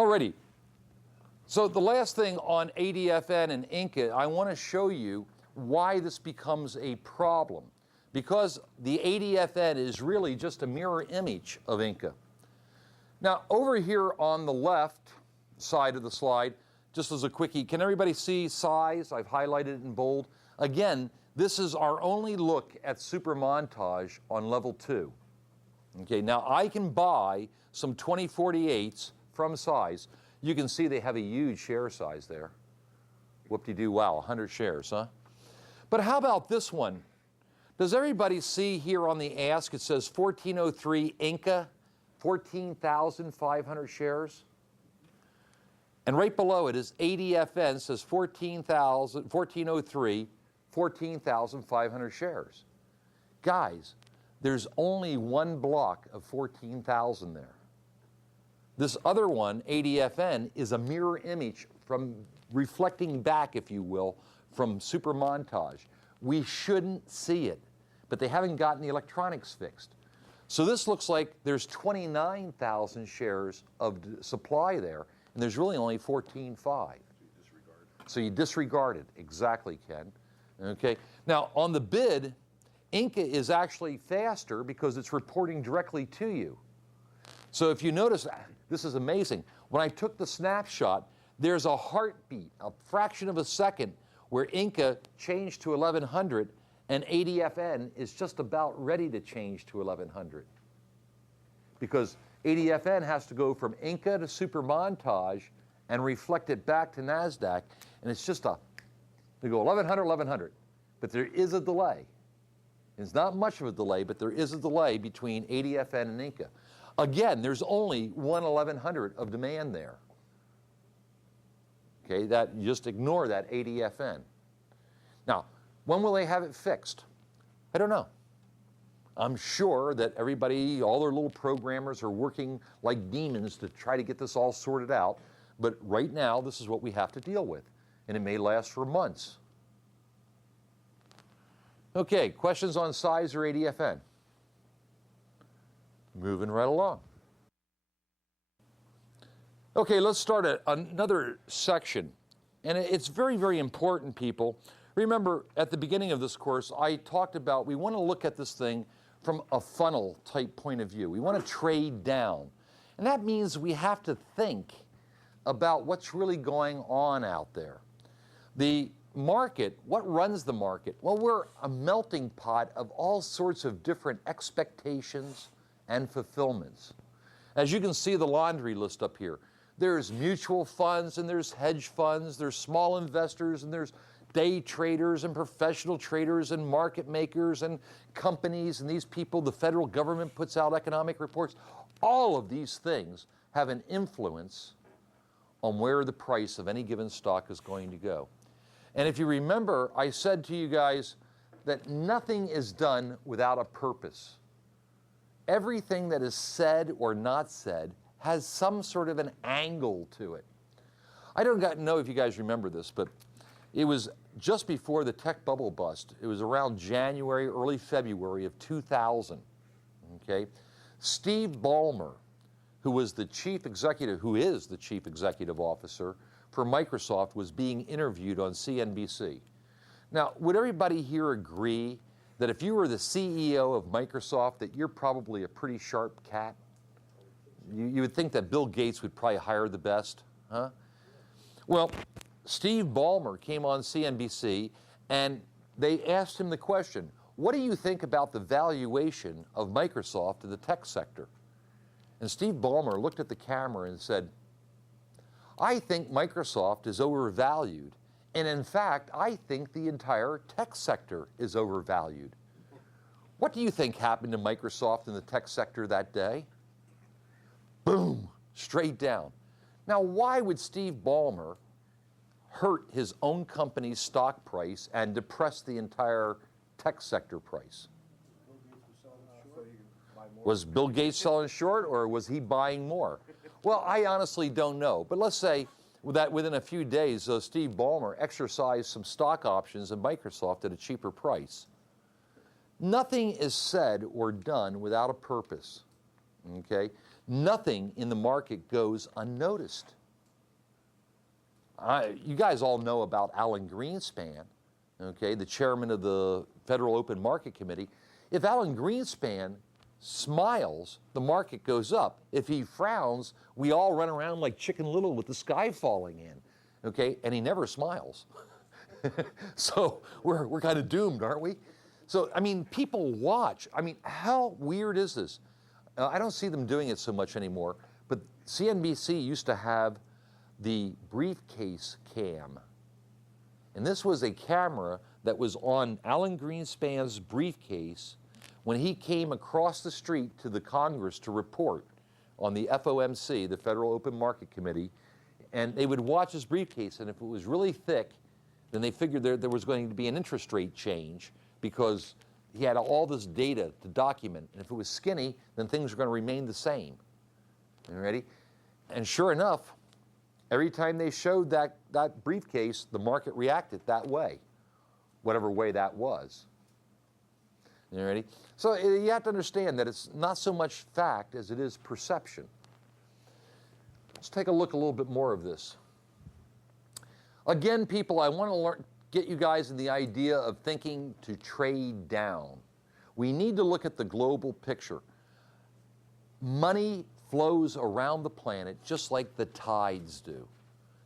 Alrighty. So the last thing on ADFN and Inca, I want to show you why this becomes a problem. Because the ADFN is really just a mirror image of Inca. Now, over here on the left side of the slide, just as a quickie, can everybody see size? I've highlighted it in bold. Again, this is our only look at Super Montage on level 2. Okay, now I can buy some 2048s from size. You can see they have a huge share size there. Whoop-de-doo, wow, 100 shares, huh? But how about this one? Does everybody see here on the ask, it says 1403 Inca, 14,500 shares? And right below it is ADFN, says 1403, 14,500 shares. Guys, there's only one block of 14,000 there. This other one, ADFN, is a mirror image from reflecting back, if you will, from Super Montage. We shouldn't see it, but they haven't gotten the electronics fixed. So this looks like there's 29,000 shares of supply there, and there's really only 14.5. So you disregard it. Exactly, Ken. Okay. Now, on the bid, Inca is actually faster because it's reporting directly to you. So if you notice, this is amazing. When I took the snapshot, there's a heartbeat, a fraction of a second, where Inca changed to 1100 and ADFN is just about ready to change to 1100. Because ADFN has to go from Inca to Super Montage and reflect it back to NASDAQ, and it's just they go 1100, 1100. But there is a delay. It's not much of a delay, but there is a delay between ADFN and Inca. Again, there's only one 1100 of demand there. Okay, just ignore that ADFN. Now, when will they have it fixed? I don't know. I'm sure that everybody, all their little programmers are working like demons to try to get this all sorted out, but right now, this is what we have to deal with, and it may last for months. Okay, questions on size or ADFN? Moving right along. Okay, let's start another section. And it's very, very important, people. Remember, at the beginning of this course, I talked about we want to look at this thing from a funnel type point of view. We want to trade down. And that means we have to think about what's really going on out there. The market, what runs the market? Well, we're a melting pot of all sorts of different expectations and fulfillments. As you can see the laundry list up here, there's mutual funds and there's hedge funds, there's small investors and there's day traders and professional traders and market makers and companies and these people, the federal government puts out economic reports. All of these things have an influence on where the price of any given stock is going to go. And if you remember, I said to you guys that nothing is done without a purpose. Everything that is said or not said has some sort of an angle to it. I don't know if you guys remember this, but it was just before the tech bubble bust. It was around January, early February of 2000. Okay, Steve Ballmer, who is the chief executive officer for Microsoft, was being interviewed on CNBC. Now, would everybody here agree that if you were the CEO of Microsoft, that you're probably a pretty sharp cat? You would think that Bill Gates would probably hire the best, huh? Well, Steve Ballmer came on CNBC and they asked him the question, what do you think about the valuation of Microsoft in the tech sector? And Steve Ballmer looked at the camera and said, I think Microsoft is overvalued. And in fact, I think the entire tech sector is overvalued. What do you think happened to Microsoft in the tech sector that day? Boom, straight down. Now, why would Steve Ballmer hurt his own company's stock price and depress the entire tech sector price? Was Bill Gates selling short, or was he buying more? Well, I honestly don't know. But let's say that within a few days, Steve Ballmer exercised some stock options in Microsoft at a cheaper price. Nothing is said or done without a purpose. Okay? Nothing in the market goes unnoticed. You guys all know about Alan Greenspan, okay, the chairman of the Federal Open Market Committee. If Alan Greenspan smiles, the market goes up. If he frowns, we all run around like Chicken Little with the sky falling in, okay? And he never smiles. So we're kind of doomed, aren't we? So, I mean, people watch. I mean, how weird is this? I don't see them doing it so much anymore, but CNBC used to have the briefcase cam. And this was a camera that was on Alan Greenspan's briefcase when he came across the street to the Congress to report on the FOMC, the Federal Open Market Committee, and they would watch his briefcase, and if it was really thick, then they figured there was going to be an interest rate change because he had all this data to document, and if it was skinny, then things were going to remain the same. You ready? And sure enough, every time they showed that briefcase, the market reacted that way, whatever way that was. You ready? So you have to understand that it's not so much fact as it is perception. Let's take a look a little bit more of this. Again, people, I want to get you guys in the idea of thinking to trade down. We need to look at the global picture. Money flows around the planet just like the tides do.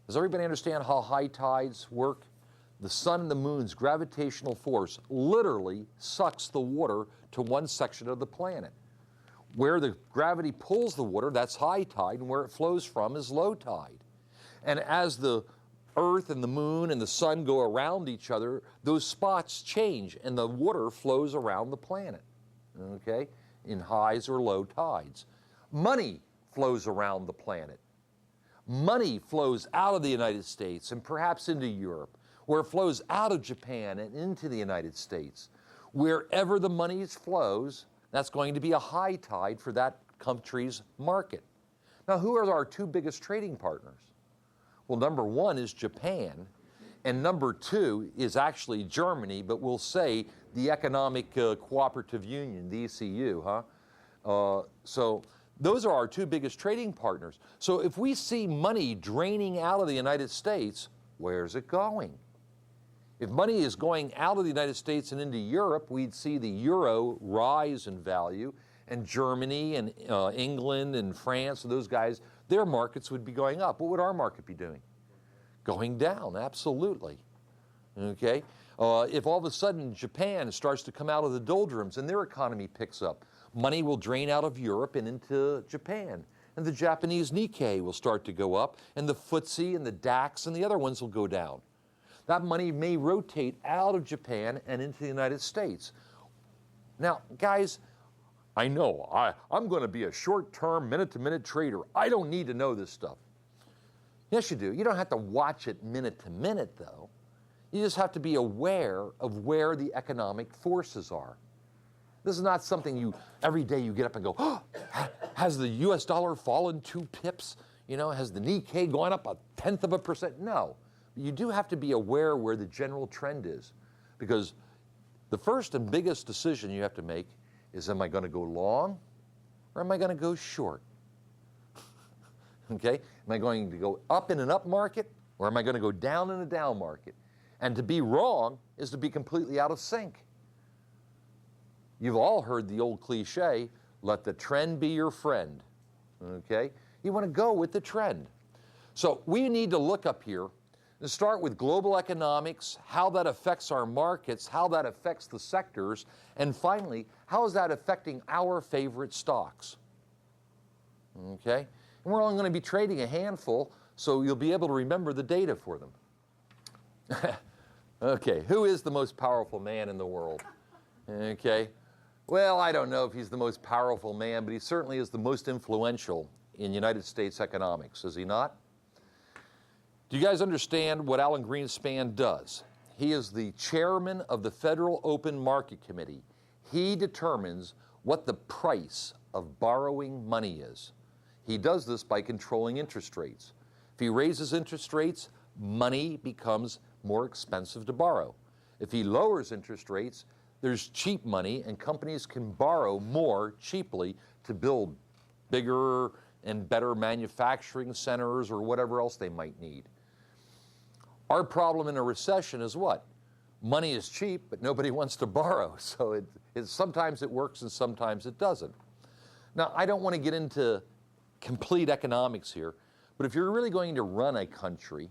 Does everybody understand how high tides work? The sun and the moon's gravitational force literally sucks the water to one section of the planet. Where the gravity pulls the water, that's high tide, and where it flows from is low tide. And as the Earth and the moon and the sun go around each other, those spots change and the water flows around the planet, okay, in highs or low tides. Money flows around the planet. Money flows out of the United States and perhaps into Europe, where it flows out of Japan and into the United States. Wherever the money flows, that's going to be a high tide for that country's market. Now, who are our two biggest trading partners? Well, number one is Japan, and number two is actually Germany, but we'll say the Economic Cooperative Union, the ECU, so those are our two biggest trading partners. So if we see money draining out of the United States, where's it going? If money is going out of the United States and into Europe, we'd see the euro rise in value, and Germany and England and France, those guys, their markets would be going up. What would our market be doing? Going down, absolutely. Okay? If all of a sudden Japan starts to come out of the doldrums and their economy picks up, money will drain out of Europe and into Japan. And the Japanese Nikkei will start to go up, and the FTSE and the DAX and the other ones will go down. That money may rotate out of Japan and into the United States. Now, guys, I know I'm going to be a short-term, minute-to-minute trader. I don't need to know this stuff. Yes, you do. You don't have to watch it minute-to-minute, though. You just have to be aware of where the economic forces are. This is not something every day you get up and go, oh, has the US dollar fallen 2 pips? You know, has the Nikkei gone up 0.1%? No. You do have to be aware where the general trend is, because the first and biggest decision you have to make is, am I going to go long or am I going to go short? Okay? Am I going to go up in an up market or am I going to go down in a down market? And to be wrong is to be completely out of sync. You've all heard the old cliche, let the trend be your friend. Okay? You want to go with the trend. So we need to look up here and start with global economics, how that affects our markets, how that affects the sectors, and finally, how is that affecting our favorite stocks? Okay? And we're only going to be trading a handful, so you'll be able to remember the data for them. Okay, who is the most powerful man in the world? Okay, well, I don't know if he's the most powerful man, but he certainly is the most influential in United States economics, is he not? Do you guys understand what Alan Greenspan does? He is the chairman of the Federal Open Market Committee. He determines what the price of borrowing money is. He does this by controlling interest rates. If he raises interest rates, money becomes more expensive to borrow. If he lowers interest rates, there's cheap money and companies can borrow more cheaply to build bigger and better manufacturing centers or whatever else they might need. Our problem in a recession is what? Money is cheap, but nobody wants to borrow. So sometimes it works and sometimes it doesn't. Now, I don't want to get into complete economics here, but if you're really going to run a country,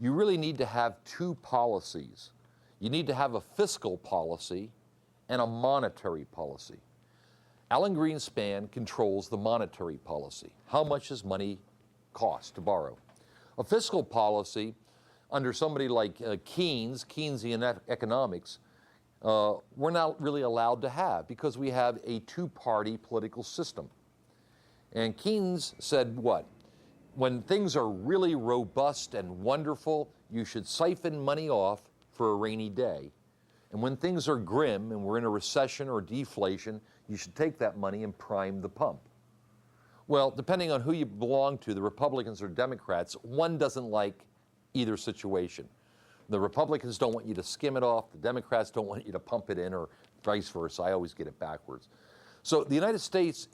you really need to have two policies. You need to have a fiscal policy and a monetary policy. Alan Greenspan controls the monetary policy. How much does money cost to borrow? A fiscal policy, under somebody like Keynesian economics, we're not really allowed to have because we have a two-party political system. And Keynes said what? When things are really robust and wonderful, you should siphon money off for a rainy day. And when things are grim and we're in a recession or deflation, you should take that money and prime the pump. Well, depending on who you belong to, the Republicans or Democrats, one doesn't like either situation. The Republicans don't want you to skim it off, the Democrats don't want you to pump it in, or vice versa. I always get it backwards. So the United States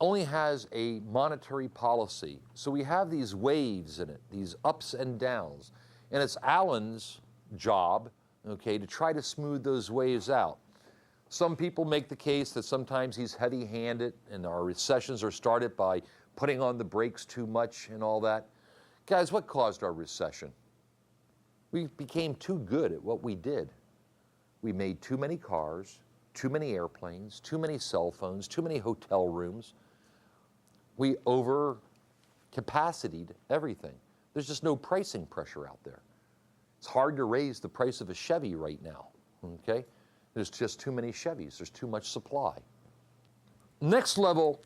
only has a monetary policy. So we have these waves in it, these ups and downs. And it's Alan's job, okay, to try to smooth those waves out. Some people make the case that sometimes he's heavy-handed and our recessions are started by putting on the brakes too much and all that. Guys, what caused our recession? We became too good at what we did. We made too many cars, too many airplanes, too many cell phones, too many hotel rooms. We over-capacitated everything. There's just no pricing pressure out there. It's hard to raise the price of a Chevy right now, okay? There's just too many Chevys. There's too much supply. Next level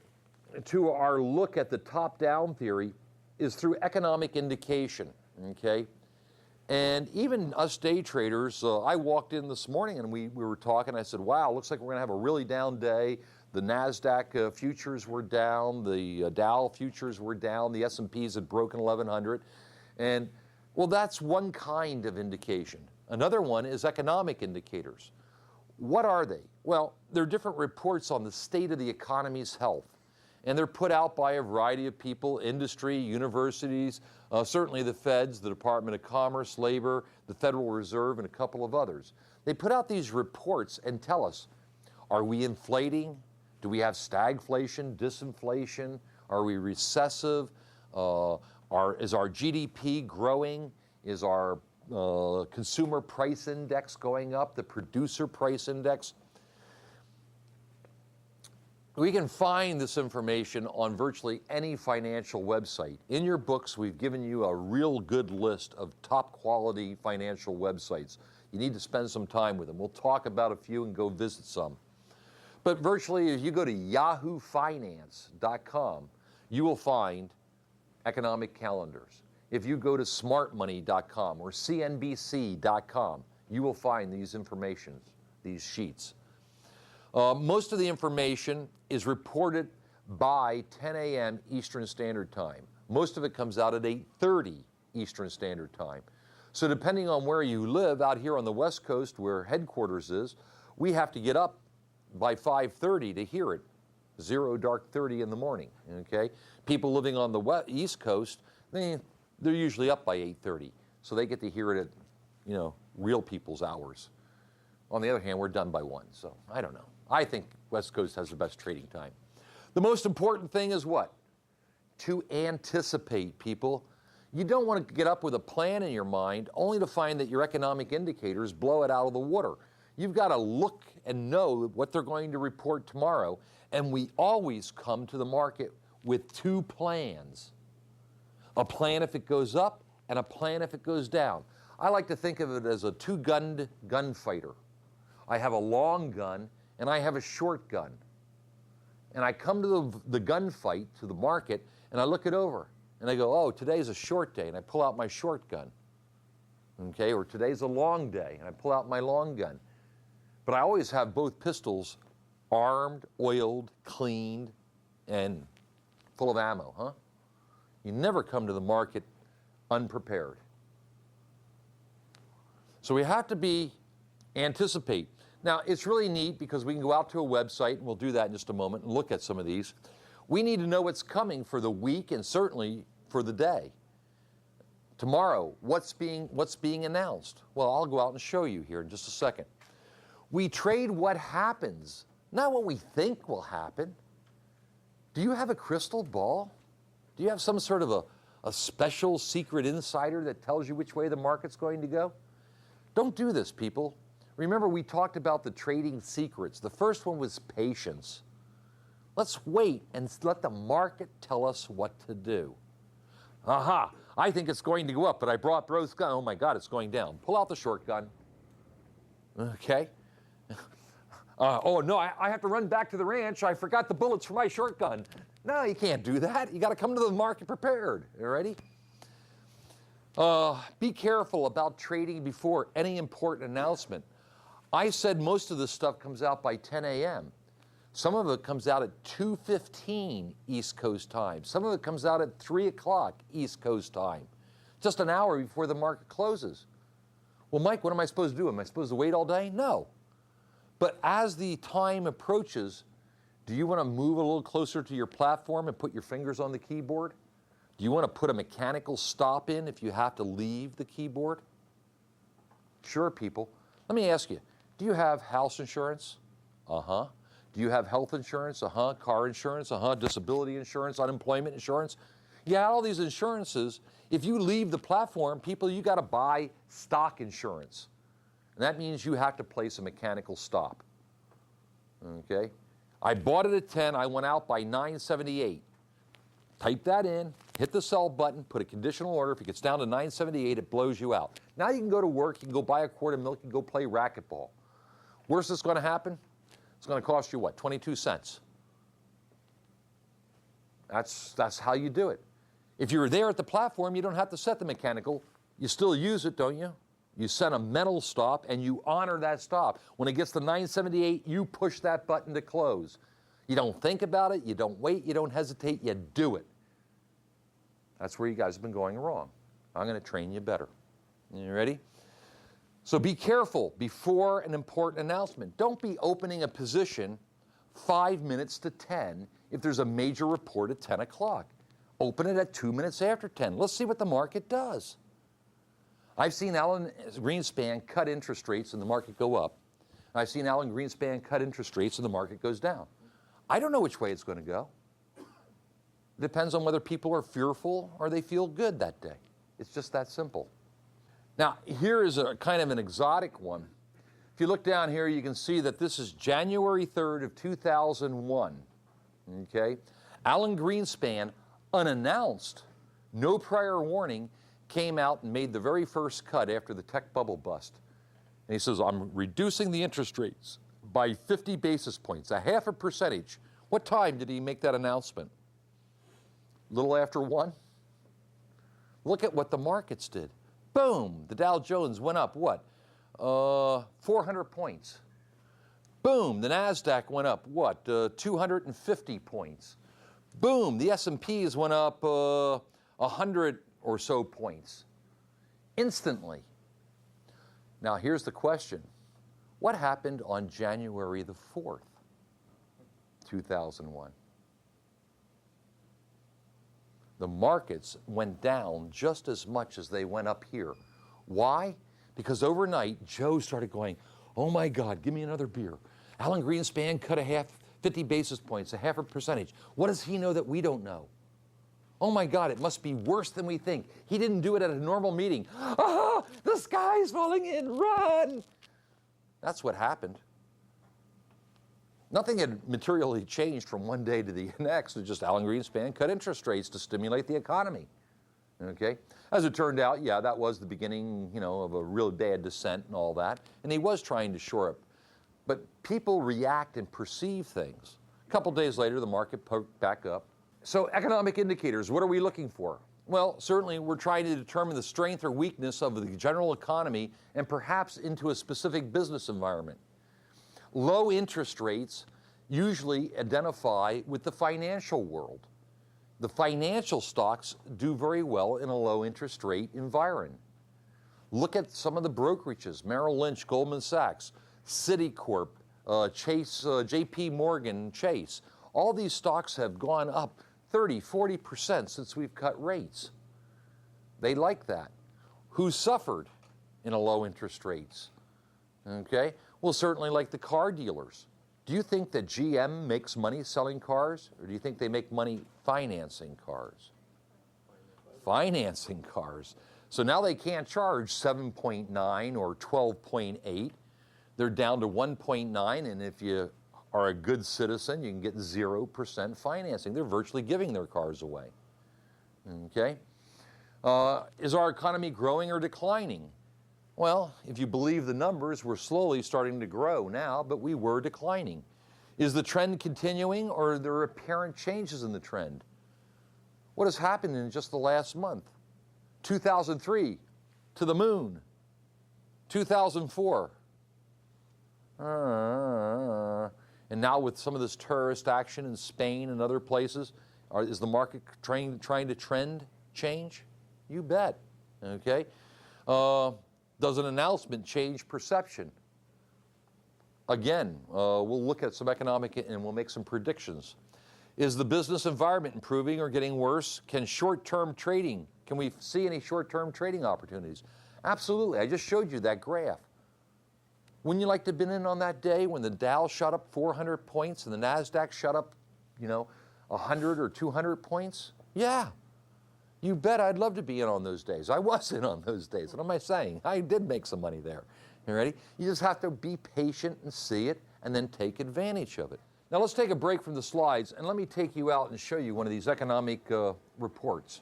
to our look at the top-down theory is through economic indication, okay? And even us day traders, I walked in this morning and we were talking. I said, wow, looks like we're going to have a really down day. The NASDAQ futures were down. The Dow futures were down. The S&Ps had broken 1,100. And, well, that's one kind of indication. Another one is economic indicators. What are they? Well, there are different reports on the state of the economy's health. And they're put out by a variety of people, industry, universities, certainly the feds, the Department of Commerce, Labor, the Federal Reserve, and a couple of others. They put out these reports and tell us, are we inflating? Do we have stagflation, disinflation? Are we recessive? Is our GDP growing? Is our consumer price index going up, the producer price index? We can find this information on virtually any financial website. In your books, we've given you a real good list of top quality financial websites. You need to spend some time with them. We'll talk about a few and go visit some. But virtually, if you go to yahoofinance.com, you will find economic calendars. If you go to smartmoney.com or cnbc.com, you will find these informations, these sheets. Most of the information is reported by 10 a.m. Eastern Standard Time. Most of it comes out at 8:30 Eastern Standard Time. So depending on where you live, out here on the West Coast where headquarters is, we have to get up by 5:30 to hear it. Dark 30 in the morning, okay? People living on the East Coast, they're usually up by 8:30, so they get to hear it at, real people's hours. On the other hand, we're done by 1, so I don't know. I think West Coast has the best trading time. The most important thing is what? To anticipate, people. You don't want to get up with a plan in your mind only to find that your economic indicators blow it out of the water. You've got to look and know what they're going to report tomorrow, and we always come to the market with two plans. A plan if it goes up and a plan if it goes down. I like to think of it as a two-gunned gunfighter. I have a long gun and I have a short gun. And I come to the gunfight, to the market, and I look it over. And I go, oh, today's a short day, and I pull out my short gun. Okay, or today's a long day, and I pull out my long gun. But I always have both pistols armed, oiled, cleaned, and full of ammo, huh? You never come to the market unprepared. So we have to anticipate. Now, it's really neat because we can go out to a website, and we'll do that in just a moment, and look at some of these. We need to know what's coming for the week and certainly for the day. Tomorrow, what's being announced? Well, I'll go out and show you here in just a second. We trade what happens, not what we think will happen. Do you have a crystal ball? Do you have some sort of a special secret insider that tells you which way the market's going to go? Don't do this, people. Remember, we talked about the trading secrets. The first one was patience. Let's wait and let the market tell us what to do. Aha, I think it's going to go up, but I brought Bro's gun. Oh my God, it's going down. Pull out the short gun. Okay. Oh no, I have to run back to the ranch. I forgot the bullets for my short gun. No, you can't do that. You got to come to the market prepared. You ready? Be careful about trading before any important announcement. I said most of this stuff comes out by 10 a.m. Some of it comes out at 2:15 East Coast time. Some of it comes out at 3 o'clock East Coast time, just an hour before the market closes. Well, Mike, what am I supposed to do? Am I supposed to wait all day? No. But as the time approaches, do you want to move a little closer to your platform and put your fingers on the keyboard? Do you want to put a mechanical stop in if you have to leave the keyboard? Sure, people. Let me ask you, do you have house insurance? Uh-huh. Do you have health insurance? Uh-huh. Car insurance? Uh-huh. Disability insurance? Unemployment insurance? Yeah, all these insurances. If you leave the platform, people, you got to buy stock insurance. And that means you have to place a mechanical stop. Okay? I bought it at 10. I went out by 9:78. Type that in, hit the sell button, put a conditional order. If it gets down to 9:78, it blows you out. Now you can go to work, you can go buy a quart of milk, you can go play racquetball. Worst that's going to happen, it's going to cost you what, 22 cents? That's how you do it. If you're there at the platform, you don't have to set the mechanical. You still use it, don't you? You set a mental stop and you honor that stop. When it gets to 9:78, you push that button to close. You don't think about it, you don't wait, you don't hesitate, you do it. That's where you guys have been going wrong. I'm going to train you better. You ready? So be careful before an important announcement. Don't be opening a position 5 minutes to 10 if there's a major report at 10 o'clock. Open it at 2 minutes after 10. Let's see what the market does. I've seen Alan Greenspan cut interest rates and the market go up. I've seen Alan Greenspan cut interest rates and the market goes down. I don't know which way it's going to go. It depends on whether people are fearful or they feel good that day. It's just that simple. Now, here is a kind of an exotic one. If you look down here, you can see that this is January 3rd of 2001. Okay? Alan Greenspan, unannounced, no prior warning, came out and made the very first cut after the tech bubble bust. And he says, I'm reducing the interest rates by 50 basis points, a half a percentage. What time did he make that announcement? A little after 1? Look at what the markets did. Boom, the Dow Jones went up, what? 400 points. Boom, the NASDAQ went up, what? 250 points. Boom, the S&Ps went up 100 or so points. Instantly. Now here's the question. What happened on January the 4th, 2001? The markets went down just as much as they went up here. Why? Because overnight, Joe started going, oh my God, give me another beer. Alan Greenspan cut 50 basis points, a half a percentage. What does he know that we don't know? Oh my God, it must be worse than we think. He didn't do it at a normal meeting. Ah, the sky's falling in, run! That's what happened. Nothing had materially changed from one day to the next. It just Alan Greenspan cut interest rates to stimulate the economy. Okay? As it turned out, yeah, that was the beginning, of a really bad descent and all that. And he was trying to shore up. But people react and perceive things. A couple days later, the market poked back up. So economic indicators, what are we looking for? Well, certainly we're trying to determine the strength or weakness of the general economy and perhaps into a specific business environment. Low interest rates usually identify with the financial world. The financial stocks do very well in a low interest rate environment. Look at some of the brokerages, Merrill Lynch, Goldman Sachs, Citicorp, Chase, JP Morgan, Chase. All these stocks have gone up 30, 40% since we've cut rates. They like that. Who suffered in a low interest rates? Okay, well, certainly like the car dealers. Do you think that GM makes money selling cars, or do you think they make money financing cars? Financing cars. So now they can't charge 7.9 or 12.8. They're down to 1.9, and if you are a good citizen, you can get 0% financing. They're virtually giving their cars away. Okay? Is our economy growing or declining? Well, if you believe the numbers, we're slowly starting to grow now, but we were declining. Is the trend continuing, or are there apparent changes in the trend? What has happened in just the last month? 2003, to the moon. 2004. And now with some of this terrorist action in Spain and other places, is the market trying to trend change? You bet. Okay. Does an announcement change perception? Again, we'll look at some economic and we'll make some predictions. Is the business environment improving or getting worse? Can we see any short-term trading opportunities? Absolutely. I just showed you that graph. Wouldn't you like to have been in on that day when the Dow shot up 400 points and the NASDAQ shot up, 100 or 200 points? Yeah. You bet I'd love to be in on those days. I was in on those days. What am I saying? I did make some money there. You ready? You just have to be patient and see it and then take advantage of it. Now let's take a break from the slides and let me take you out and show you one of these economic reports.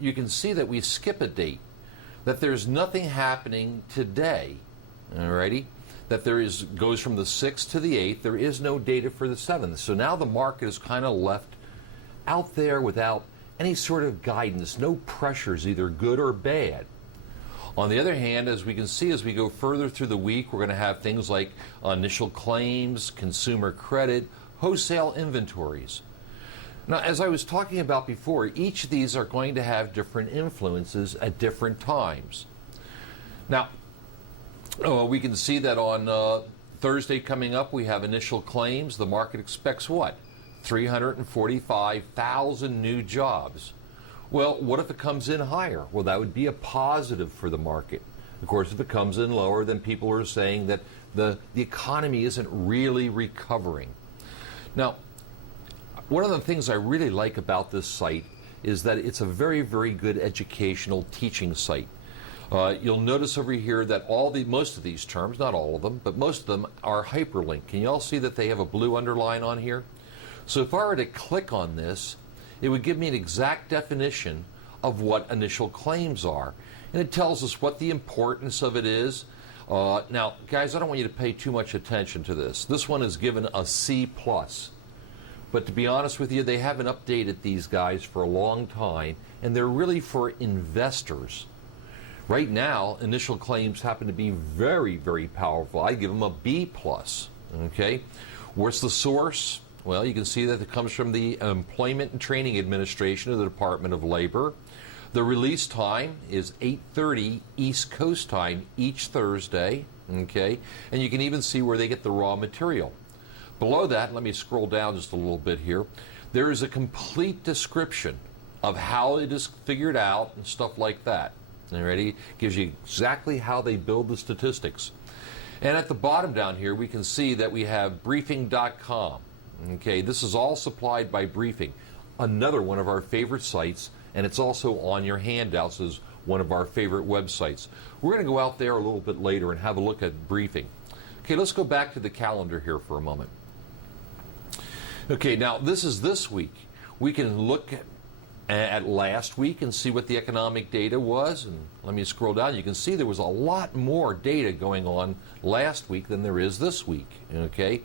You can see that we skip a date, that there's nothing happening today, alrighty? That goes from the 6th to the 8th. There is no data for the 7th. So now the market is kind of left out there without any sort of guidance, no pressures, either good or bad. On the other hand, as we can see, as we go further through the week, we're going to have things like initial claims, consumer credit, wholesale inventories. Now, as I was talking about before, each of these are going to have different influences at different times. Now, we can see that on Thursday coming up, we have initial claims. The market expects what? 345,000 new jobs. Well, what if it comes in higher? Well, that would be a positive for the market. Of course, if it comes in lower, then people are saying that the economy isn't really recovering. Now, one of the things I really like about this site is that it's a very, very good educational teaching site. You'll notice over here that most of these terms, not all of them, but most of them are hyperlinked. Can you all see that they have a blue underline on here? So if I were to click on this, it would give me an exact definition of what initial claims are. And it tells us what the importance of it is. Now, guys, I don't want you to pay too much attention to this. This one is given a C+. But to be honest with you, they haven't updated these guys for a long time, and they're really for investors. Right now, initial claims happen to be very, very powerful. I give them a B+. Okay? Where's the source? Well, you can see that it comes from the Employment and Training Administration of the Department of Labor. The release time is 8:30 East Coast time each Thursday, okay? And you can even see where they get the raw material. Below that, let me scroll down just a little bit here. There is a complete description of how it is figured out and stuff like that. Alrighty? Gives you exactly how they build the statistics. And at the bottom down here, we can see that we have briefing.com. Okay, this is all supplied by Briefing, another one of our favorite sites, and it's also on your handouts as one of our favorite websites. We're going to go out there a little bit later and have a look at Briefing. Okay, let's go back to the calendar here for a moment. Okay, now this is this week. We can look at last week and see what the economic data was, and let me scroll down. You can see there was a lot more data going on last week than there is this week, okay?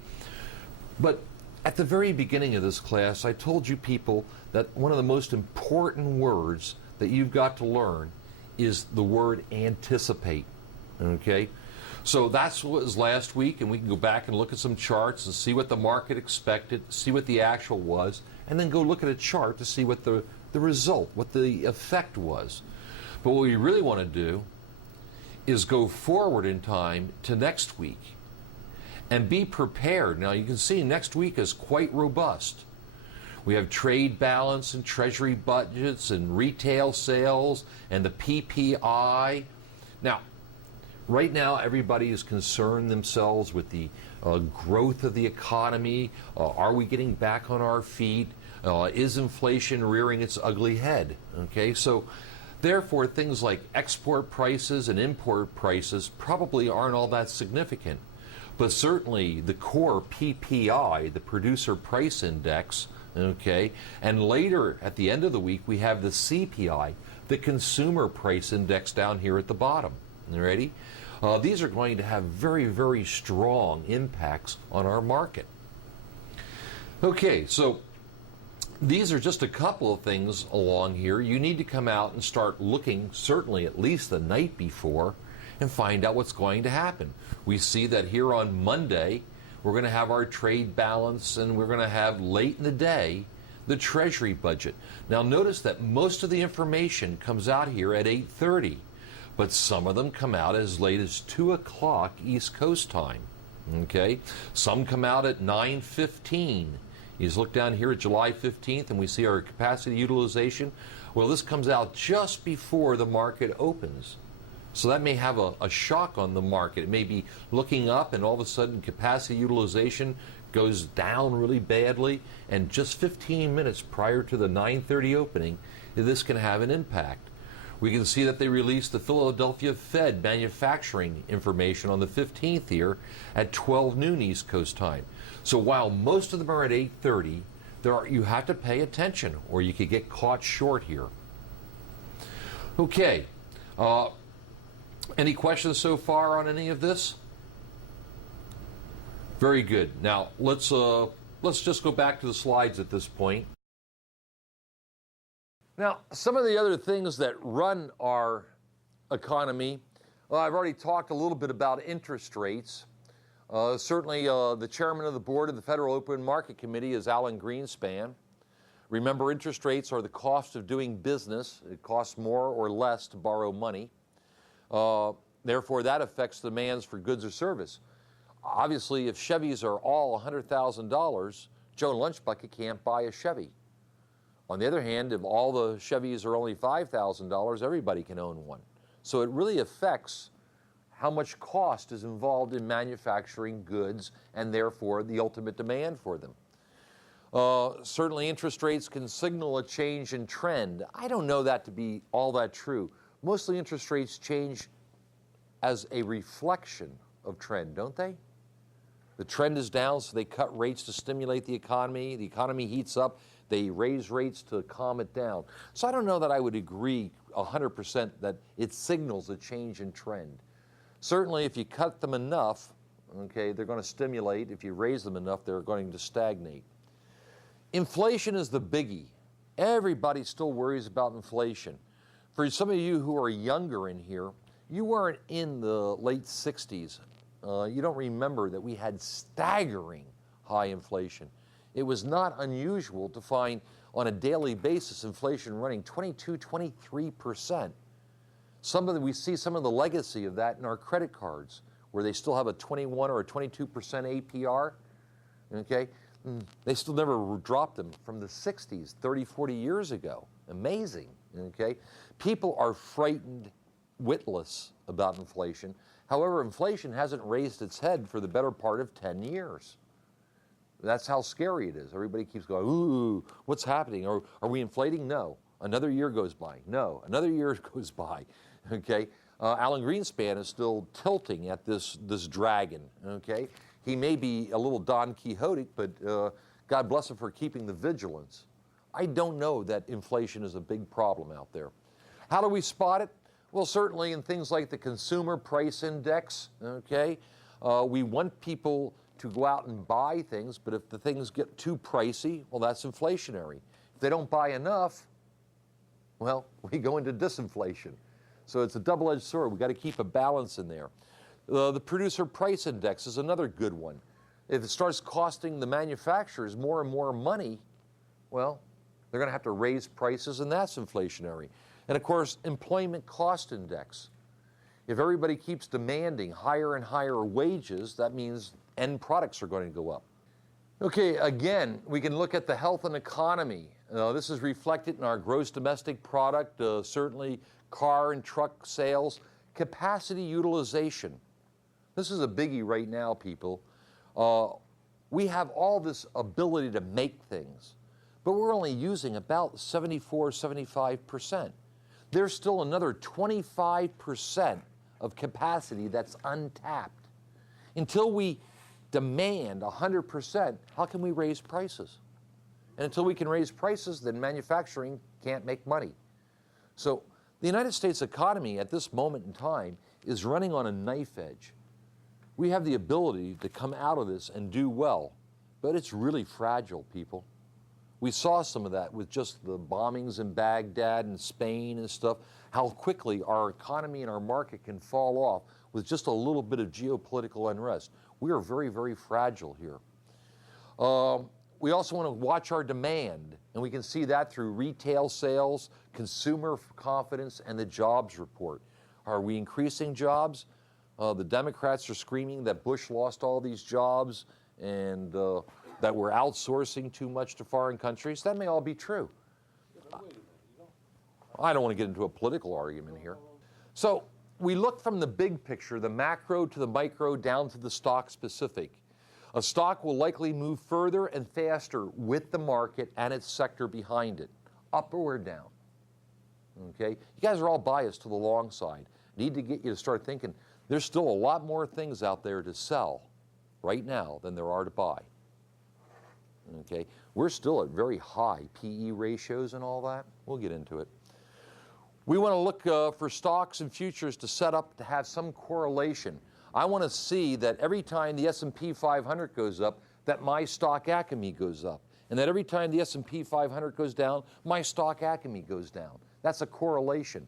But at the very beginning of this class, I told you people that one of the most important words that you've got to learn is the word anticipate, okay? So that's what was last week, and we can go back and look at some charts and see what the market expected, see what the actual was, and then go look at a chart to see what the result, what the effect was. But what we really want to do is go forward in time to next week And be prepared. Now, you can see next week is quite robust. We have trade balance and treasury budgets and retail sales and the PPI. Now, right now, everybody is concerned themselves with the growth of the economy. Are we getting back on our feet? Is inflation rearing its ugly head? Okay, so therefore, things like export prices and import prices probably aren't all that significant. But certainly the core PPI, the Producer Price Index, okay, and later at the end of the week we have the CPI, the Consumer Price Index down here at the bottom. Ready? These are going to have very, very strong impacts on our market. Okay, so these are just a couple of things along here. You need to come out and start looking, certainly at least the night before, and find out what's going to happen. We see that here on Monday, we're going to have our trade balance, and we're going to have late in the day the Treasury budget. Now notice that most of the information comes out here at 8:30, but some of them come out as late as 2 o'clock East Coast time. Okay, some come out at 9:15. You just look down here at July 15th and we see our capacity utilization. Well, this comes out just before the market opens. So that may have a shock on the market. It may be looking up and all of a sudden capacity utilization goes down really badly, and just 15 minutes prior to the 9:30 opening, this can have an impact. We can see that they released the Philadelphia Fed manufacturing information on the 15th here at 12 noon East Coast time. So while most of them are at 8:30, you have to pay attention or you could get caught short here. Okay. Any questions so far on any of this? Very good. Now let's just go back to the slides at this point. Now, some of the other things that run our economy, I've already talked a little bit about interest rates. Certainly, the chairman of the board of the Federal Open Market Committee is Alan Greenspan. Remember, interest rates are the cost of doing business. It costs more or less to borrow money. Therefore, that affects demands for goods or service. Obviously, if Chevys are all $100,000, Joe Lunchbucket can't buy a Chevy. On the other hand, if all the Chevys are only $5,000, everybody can own one. So it really affects how much cost is involved in manufacturing goods and therefore the ultimate demand for them. Certainly interest rates can signal a change in trend. I don't know that to be all that true. Mostly interest rates change as a reflection of trend, don't they? The trend is down, so they cut rates to stimulate the economy heats up, they raise rates to calm it down. So I don't know that I would agree 100% that it signals a change in trend. Certainly if you cut them enough, okay, they're going to stimulate. If you raise them enough, they're going to stagnate. Inflation is the biggie. Everybody still worries about inflation. For some of you who are younger in here, you weren't in the late 60s. You don't remember that we had staggering high inflation. It was not unusual to find on a daily basis inflation running 22, 23%. We see some of the legacy of that in our credit cards, where they still have a 21 or a 22% APR. Okay? They still never dropped them from the 60s, 30, 40 years ago. Amazing. Okay? People are frightened witless about inflation. However, inflation hasn't raised its head for the better part of 10 years. That's how scary it is. Everybody keeps going, ooh, what's happening? Are we inflating? No. Another year goes by. No. Another year goes by. Okay? Alan Greenspan is still tilting at this dragon. Okay? He may be a little Don Quixotic, but God bless him for keeping the vigilance. I don't know that inflation is a big problem out there. How do we spot it? Well, certainly in things like the Consumer Price Index, okay? We want people to go out and buy things, but if the things get too pricey, well, that's inflationary. If they don't buy enough, well, we go into disinflation. So it's a double-edged sword. We've got to keep a balance in there. The Producer Price Index is another good one. If it starts costing the manufacturers more and more money, well, they're going to have to raise prices, and that's inflationary. And of course, Employment Cost Index. If everybody keeps demanding higher and higher wages, that means end products are going to go up. Okay, again, we can look at the health and economy. This is reflected in our gross domestic product, certainly car and truck sales, capacity utilization. This is a biggie right now, people. We have all this ability to make things, but we're only using about 74, 75%. There's still another 25% of capacity that's untapped. Until we demand 100%, how can we raise prices? And until we can raise prices, then manufacturing can't make money. So the United States economy at this moment in time is running on a knife edge. We have the ability to come out of this and do well, but it's really fragile, people. We saw some of that with just the bombings in Baghdad and Spain and stuff, how quickly our economy and our market can fall off with just a little bit of geopolitical unrest. We are very, very fragile here. We also want to watch our demand, and we can see that through retail sales, consumer confidence, and the jobs report. Are we increasing jobs? The Democrats are screaming that Bush lost all these jobs and that we're outsourcing too much to foreign countries. That may all be true. I don't want to get into a political argument here. So we look from the big picture, the macro to the micro, down to the stock specific. A stock will likely move further and faster with the market and its sector behind it, up or down. Okay? You guys are all biased to the long side. Need to get you to start thinking there's still a lot more things out there to sell right now than there are to buy. Okay? We're still at very high PE ratios and all that. We'll get into it. We want to look for stocks and futures to set up to have some correlation. I want to see that every time the S&P 500 goes up, that my stock Academy goes up. And that every time the S&P 500 goes down, my stock Academy goes down. That's a correlation.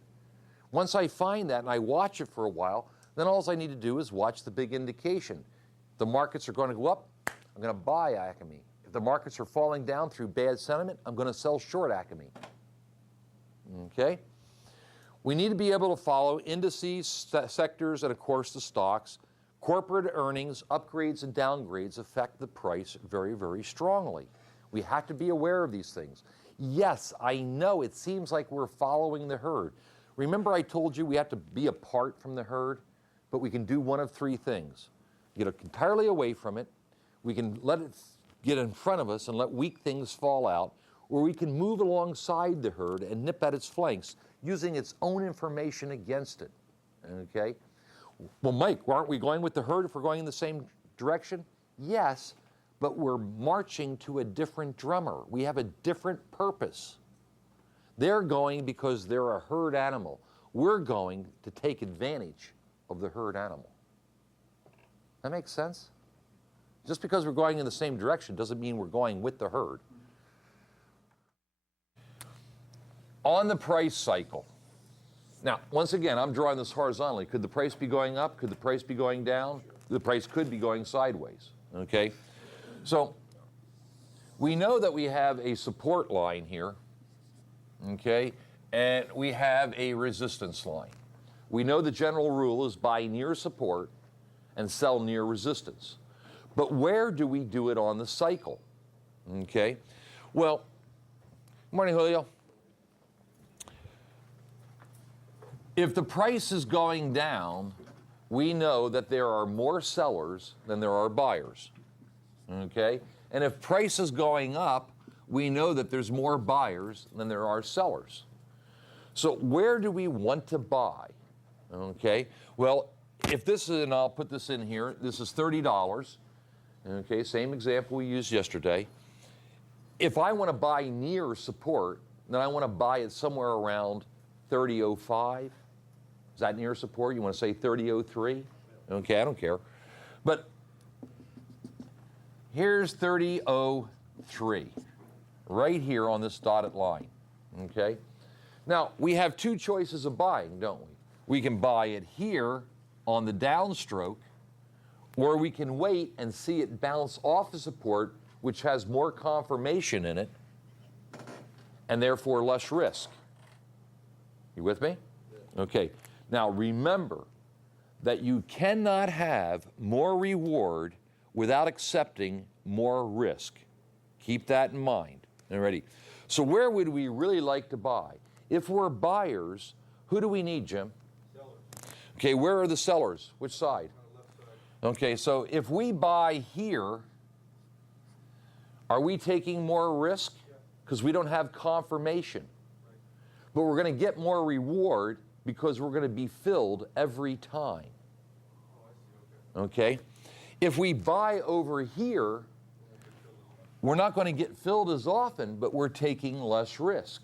Once I find that and I watch it for a while, then all I need to do is watch the big indication. If the markets are going to go up, I'm going to buy Academy. If the markets are falling down through bad sentiment, I'm going to sell short Academy. Okay? We need to be able to follow indices, sectors, and of course the stocks. Corporate earnings, upgrades and downgrades affect the price very, very strongly. We have to be aware of these things. Yes, I know it seems like we're following the herd. Remember I told you we have to be apart from the herd, but we can do one of three things. Get entirely away from it, we can let it get in front of us and let weak things fall out, or we can move alongside the herd and nip at its flanks using its own information against it, okay? Well, Mike, aren't we going with the herd if we're going in the same direction? Yes, but we're marching to a different drummer. We have a different purpose. They're going because they're a herd animal. We're going to take advantage of the herd animal. That makes sense? Just because we're going in the same direction doesn't mean we're going with the herd. On the price cycle. Now, once again, I'm drawing this horizontally. Could the price be going up? Could the price be going down? The price could be going sideways, okay? So we know that we have a support line here, okay, and we have a resistance line. We know the general rule is buy near support and sell near resistance. But where do we do it on the cycle? Okay, well, good morning, Julio. If the price is going down, we know that there are more sellers than there are buyers, okay? And if price is going up, we know that there's more buyers than there are sellers. So where do we want to buy, okay? Well, if this is, and I'll put this in here, this is $30, okay, same example we used yesterday. If I want to buy near support, then I want to buy it somewhere around 30.05. Is that near support? You want to say 30.03? Okay, I don't care. But here's 30.03, right here on this dotted line, okay? Now, we have two choices of buying, don't we? We can buy it here on the downstroke, or we can wait and see it bounce off the support, which has more confirmation in it, and therefore less risk. You with me? Okay. Now remember that you cannot have more reward without accepting more risk. Keep that in mind. Alrighty. So where would we really like to buy? If we're buyers, who do we need, Jim? Sellers. Okay, where are the sellers? Which side? On the left side. Okay, so if we buy here, are we taking more risk? Because we don't have confirmation. Right. But we're going to get more reward because we're going to be filled every time. Oh, I see. Okay. Okay? If we buy over here, we're not going to get filled as often, but we're taking less risk.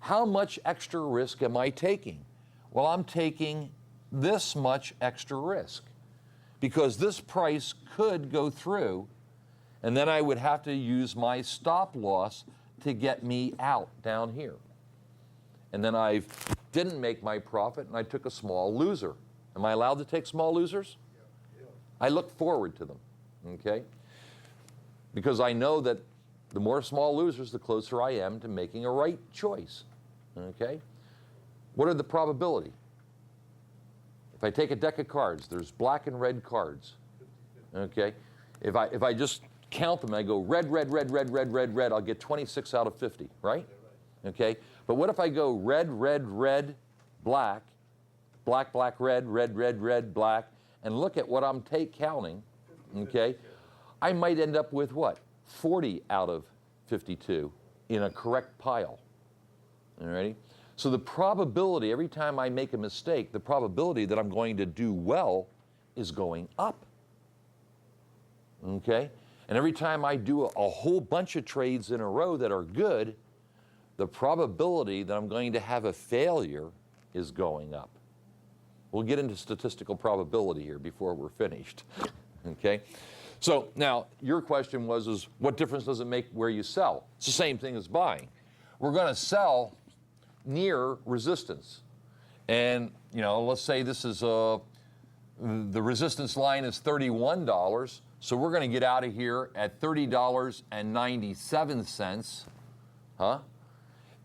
How much extra risk am I taking? Well, I'm taking this much extra risk because this price could go through, and then I would have to use my stop loss to get me out down here. And then I didn't make my profit and I took a small loser. Am I allowed to take small losers? Yeah. I look forward to them, okay? Because I know that the more small losers, the closer I am to making a right choice, okay? What are the probability? If I take a deck of cards, there's black and red cards, okay? If I just count them, I go red, red, red, red, red, red, red, I'll get 26 out of 50, right? Okay? But what if I go red, red, red, black, black, black, red, red, red, red, black, and look at what I'm counting, okay? I might end up with what? 40 out of 52 in a correct pile, all righty? So the probability, every time I make a mistake, the probability that I'm going to do well is going up, okay? And every time I do a whole bunch of trades in a row that are good, the probability that I'm going to have a failure is going up. We'll get into statistical probability here before we're finished, okay? So now your question was, what difference does it make where you sell? It's the same thing as buying. We're going to sell near resistance. And, you know, let's say this is the resistance line is $31. So we're going to get out of here at $30.97, huh?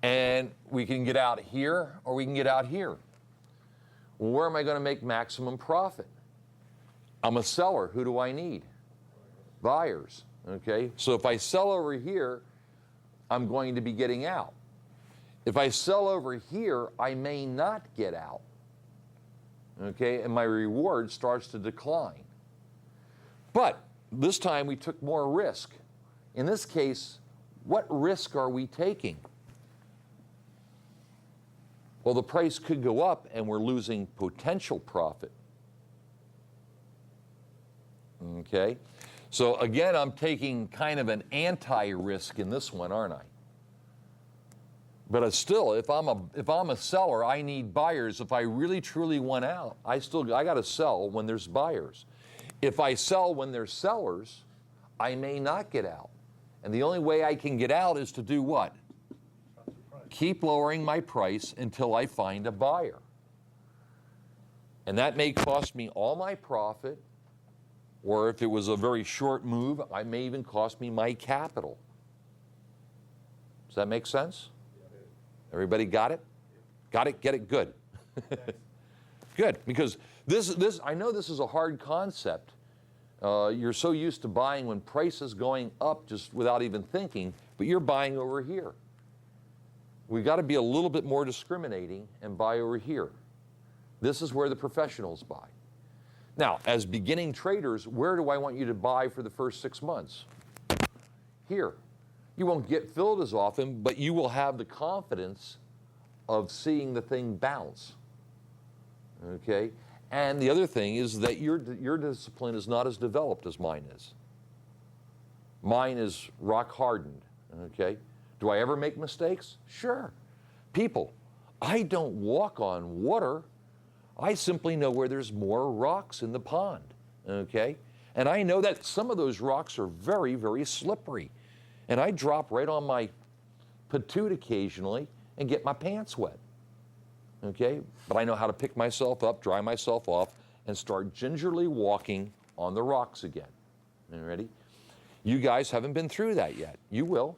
And we can get out here or we can get out here. Well, where am I going to make maximum profit? I'm a seller. Who do I need? Buyers, okay? So if I sell over here, I'm going to be getting out. If I sell over here, I may not get out, okay? And my reward starts to decline. But this time we took more risk. In this case, what risk are we taking? Well, the price could go up and we're losing potential profit. Okay? So again, I'm taking kind of an anti-risk in this one, aren't I? But still, if I'm a seller, I need buyers. If I really truly want out, I got to sell when there's buyers. If I sell when there's sellers, I may not get out. And the only way I can get out is to do what? Keep lowering my price until I find a buyer. And that may cost me all my profit, or if it was a very short move, it may even cost me my capital. Does that make sense? Everybody got it? Got it? Get it? Good. Good, because this I know this is a hard concept. You're so used to buying when price is going up just without even thinking, but you're buying over here. We've got to be a little bit more discriminating and buy over here. This is where the professionals buy. Now, as beginning traders, where do I want you to buy for the first 6 months? Here. You won't get filled as often, but you will have the confidence of seeing the thing bounce. Okay? And the other thing is that your discipline is not as developed as mine is. Mine is rock hardened. Okay? Do I ever make mistakes? Sure. People, I don't walk on water. I simply know where there's more rocks in the pond, okay? And I know that some of those rocks are very, very slippery. And I drop right on my patoot occasionally and get my pants wet, okay? But I know how to pick myself up, dry myself off, and start gingerly walking on the rocks again. You ready? You guys haven't been through that yet. You will.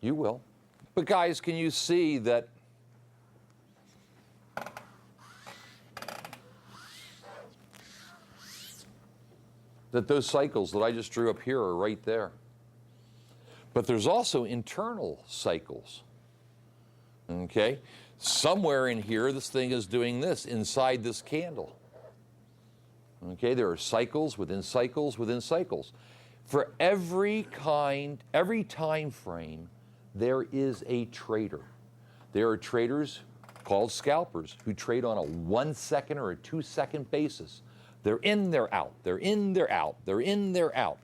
You will. But guys, can you see that that those cycles that I just drew up here are right there. But there's also internal cycles. Okay? Somewhere in here, this thing is doing this inside this candle. Okay? There are cycles within cycles within cycles. For every time frame, there is a trader. There are traders called scalpers who trade on a 1 second or a 2 second basis. They're in, they're out. They're in, they're out. They're in, they're out.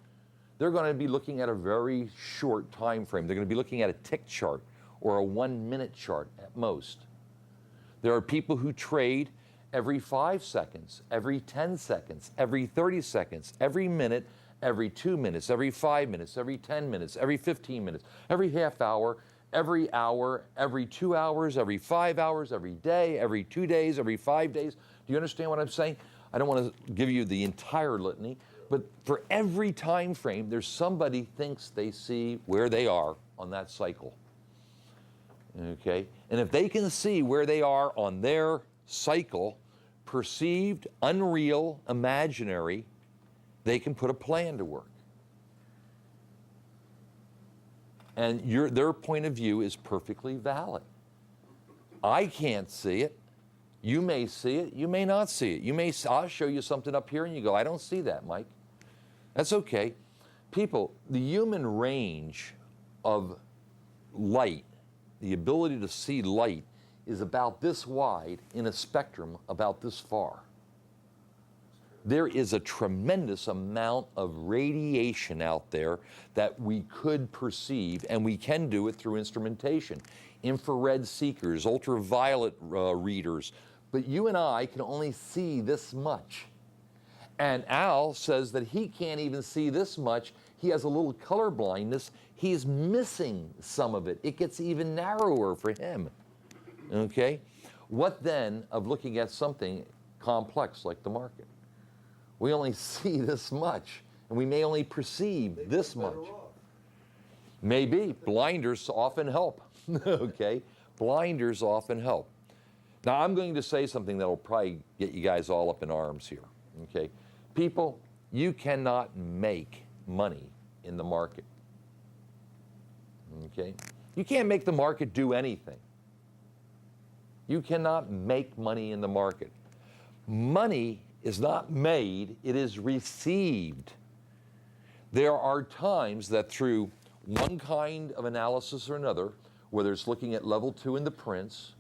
They're going to be looking at a very short time frame. They're going to be looking at a tick chart or a 1 minute chart at most. There are people who trade every 5 seconds, every 10 seconds, every 30 seconds, every minute, every 2 minutes, every 5 minutes, every 10 minutes, every 15 minutes, every half hour, every 2 hours, every 5 hours, every day, every 2 days, every 5 days. Do you understand what I'm saying? I don't want to give you the entire litany, but for every time frame, there's somebody thinks they see where they are on that cycle. Okay? And if they can see where they are on their cycle, perceived, unreal, imaginary, they can put a plan to work. And their point of view is perfectly valid. I can't see it. You may see it. You may not see it. I'll show you something up here and you go, I don't see that, Mike. That's okay. People, the human range of light, the ability to see light, is about this wide in a spectrum about this far. There is a tremendous amount of radiation out there that we could perceive, and we can do it through instrumentation. Infrared seekers, ultraviolet readers, but you and I can only see this much. And Al says that he can't even see this much. He has a little color blindness. He's missing some of it. It gets even narrower for him. Okay? What then of looking at something complex like the market? We only see this much, and we may only perceive this much. Maybe. Blinders often help. Okay? Blinders often help. Now, I'm going to say something that will probably get you guys all up in arms here. Okay? People, you cannot make money in the market. Okay? You can't make the market do anything. You cannot make money in the market. Money is not made, it is received. There are times that through one kind of analysis or another, whether it's looking at level 2 in the prints,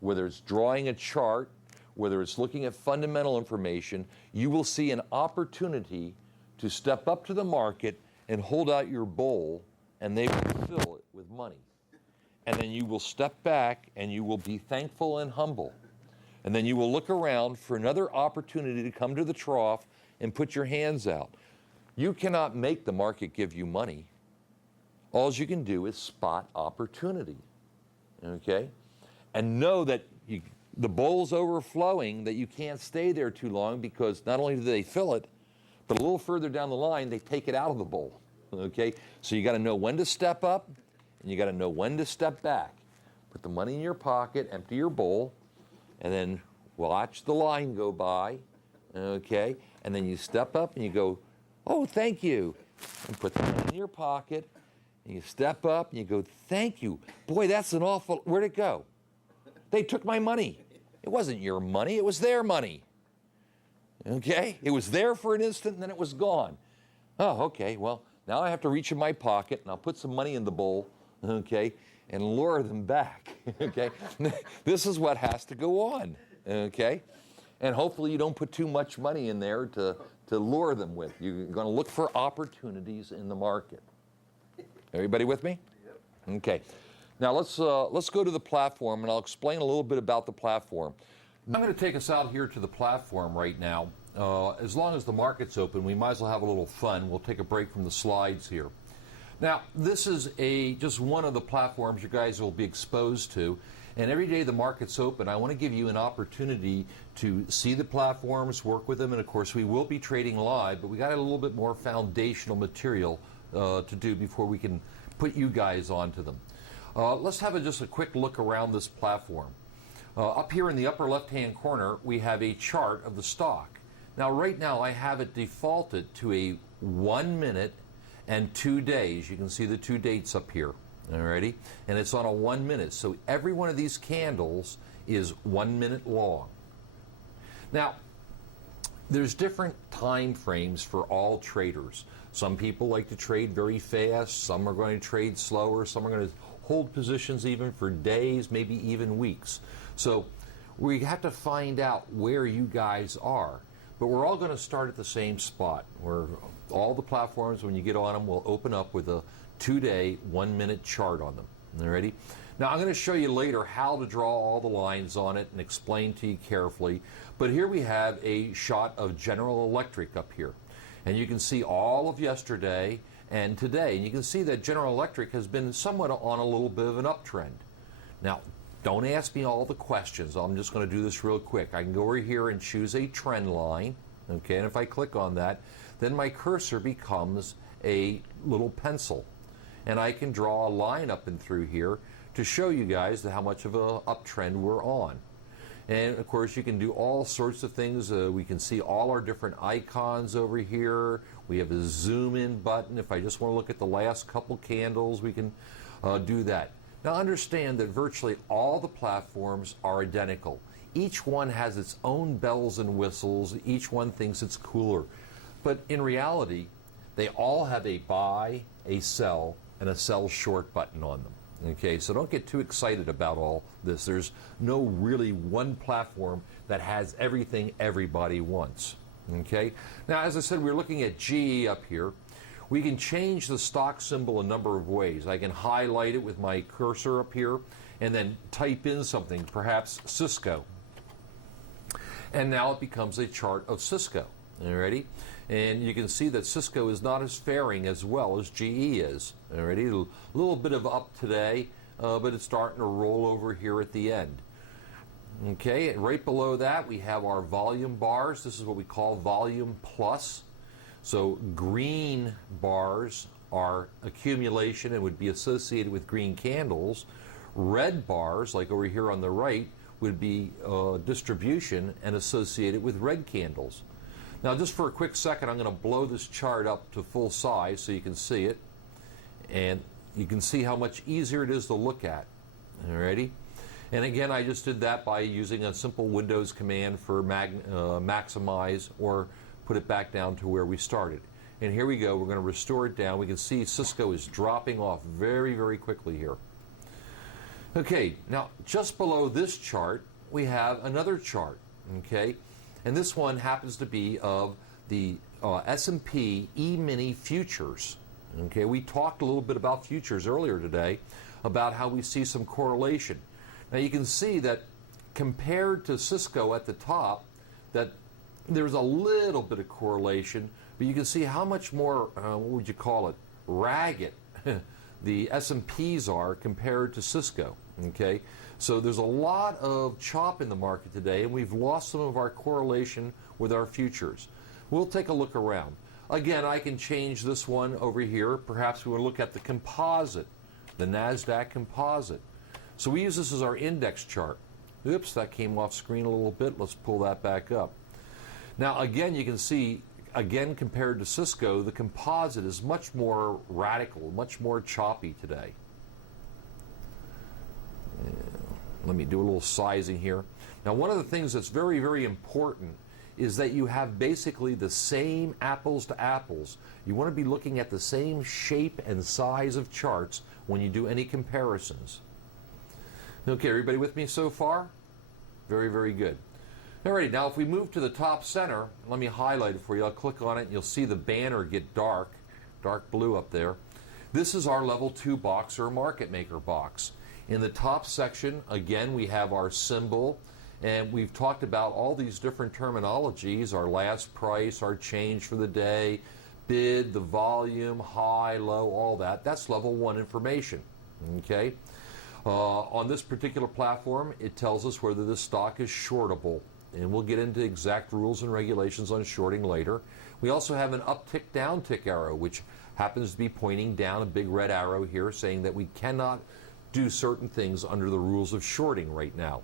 whether it's drawing a chart, whether it's looking at fundamental information, you will see an opportunity to step up to the market and hold out your bowl, and they will fill it with money. And then you will step back and you will be thankful and humble. And then you will look around for another opportunity to come to the trough and put your hands out. You cannot make the market give you money. All you can do is spot opportunity. Okay? And know that the bowl's overflowing, that you can't stay there too long, because not only do they fill it, but a little further down the line, they take it out of the bowl. Okay? So you got to know when to step up, and you got to know when to step back. Put the money in your pocket, empty your bowl, and then watch the line go by. Okay? And then you step up and you go, oh, thank you. And put the money in your pocket, and you step up and you go, thank you. Boy, that's an awful, where'd it go? They took my money. It wasn't your money, it was their money. Okay? It was there for an instant and then it was gone. Oh, okay, well, now I have to reach in my pocket and I'll put some money in the bowl, okay, and lure them back, okay? This is what has to go on, okay? And hopefully you don't put too much money in there to lure them with. You're going to look for opportunities in the market. Everybody with me? Yep. Okay. Now let's go to the platform, and I'll explain a little bit about the platform. I'm going to take us out here to the platform right now. As long as the market's open, we might as well have a little fun. We'll take a break from the slides here. Now, this is just one of the platforms you guys will be exposed to. And every day the market's open, I want to give you an opportunity to see the platforms, work with them, and of course we will be trading live, but we got a little bit more foundational material to do before we can put you guys onto them. Let's have just a quick look around this platform. Up here in the upper left-hand corner, we have a chart of the stock. Now right now I have it defaulted to a 1 minute and 2 days. You can see the 2 dates up here, alrighty? And it's on a 1 minute. So every one of these candles is 1 minute long. Now, there's different time frames for all traders. Some people like to trade very fast, some are going to trade slower, some are going to hold positions even for days, maybe even weeks. So we have to find out where you guys are. But we're all going to start at the same spot, where all the platforms, when you get on them, will open up with a 2-day, 1 minute chart on them. Alrighty? Now I'm going to show you later how to draw all the lines on it and explain to you carefully. But here we have a shot of General Electric up here. And you can see all of yesterday and today. And you can see that General Electric has been somewhat on a little bit of an uptrend. Now, don't ask me all the questions. I'm just going to do this real quick. I can go over here and choose a trend line. Okay, and if I click on that, then my cursor becomes a little pencil. And I can draw a line up and through here to show you guys how much of an uptrend we're on. And of course you can do all sorts of things. We can see all our different icons over here. We have a zoom in button. If I just want to look at the last couple candles, we can do that. Now understand that virtually all the platforms are identical. Each one has its own bells and whistles. Each one thinks it's cooler. But in reality, they all have a buy, a sell, and a sell short button on them. Okay, so don't get too excited about all this. There's no really one platform that has everything everybody wants. Okay, now as I said, we're looking at GE up here. We can change the stock symbol a number of ways. I can highlight it with my cursor up here and then type in something, perhaps Cisco. And now it becomes a chart of Cisco. Alrighty? And you can see that Cisco is not as faring as well as GE is. Alrighty? A little bit of up today, but it's starting to roll over here at the end. Okay, and right below that we have our volume bars. This is what we call volume plus. So green bars are accumulation and would be associated with green candles. Red bars, like over here on the right, would be distribution and associated with red candles. Now just for a quick second, I'm going to blow this chart up to full size so you can see it. And you can see how much easier it is to look at. Alrighty? And again, I just did that by using a simple Windows command for maximize or put it back down to where we started. And here we go. We're going to restore it down. We can see Cisco is dropping off very, very quickly here. Okay, now just below this chart, we have another chart. Okay, and this one happens to be of the S&P E-mini futures. Okay, we talked a little bit about futures earlier today about how we see some correlation. Now you can see that compared to Cisco at the top, that there's a little bit of correlation, but you can see how much more, what would you call it, ragged the S&Ps are compared to Cisco. Okay, so there's a lot of chop in the market today, and we've lost some of our correlation with our futures. We'll take a look around. Again, I can change this one over here. Perhaps we want to look at the composite, the NASDAQ composite. So we use this as our index chart. Oops, that came off screen a little bit. Let's pull that back up. Now again, you can see, again compared to Cisco, the composite is much more radical, much more choppy today. Let me do a little sizing here. Now one of the things that's very, very important is that you have basically the same apples to apples. You want to be looking at the same shape and size of charts when you do any comparisons. Okay, everybody with me so far? Very, very good. Alrighty, now if we move to the top center, let me highlight it for you. I'll click on it and you'll see the banner get dark blue up there. This is our level 2 box or market maker box. In the top section, again, we have our symbol, and we've talked about all these different terminologies, our last price, our change for the day, bid, the volume, high, low, all that. That's level 1 information. Okay? On this particular platform, it tells us whether this stock is shortable, and we'll get into exact rules and regulations on shorting later. We also have an uptick, downtick arrow, which happens to be pointing down, a big red arrow here saying that we cannot do certain things under the rules of shorting right now.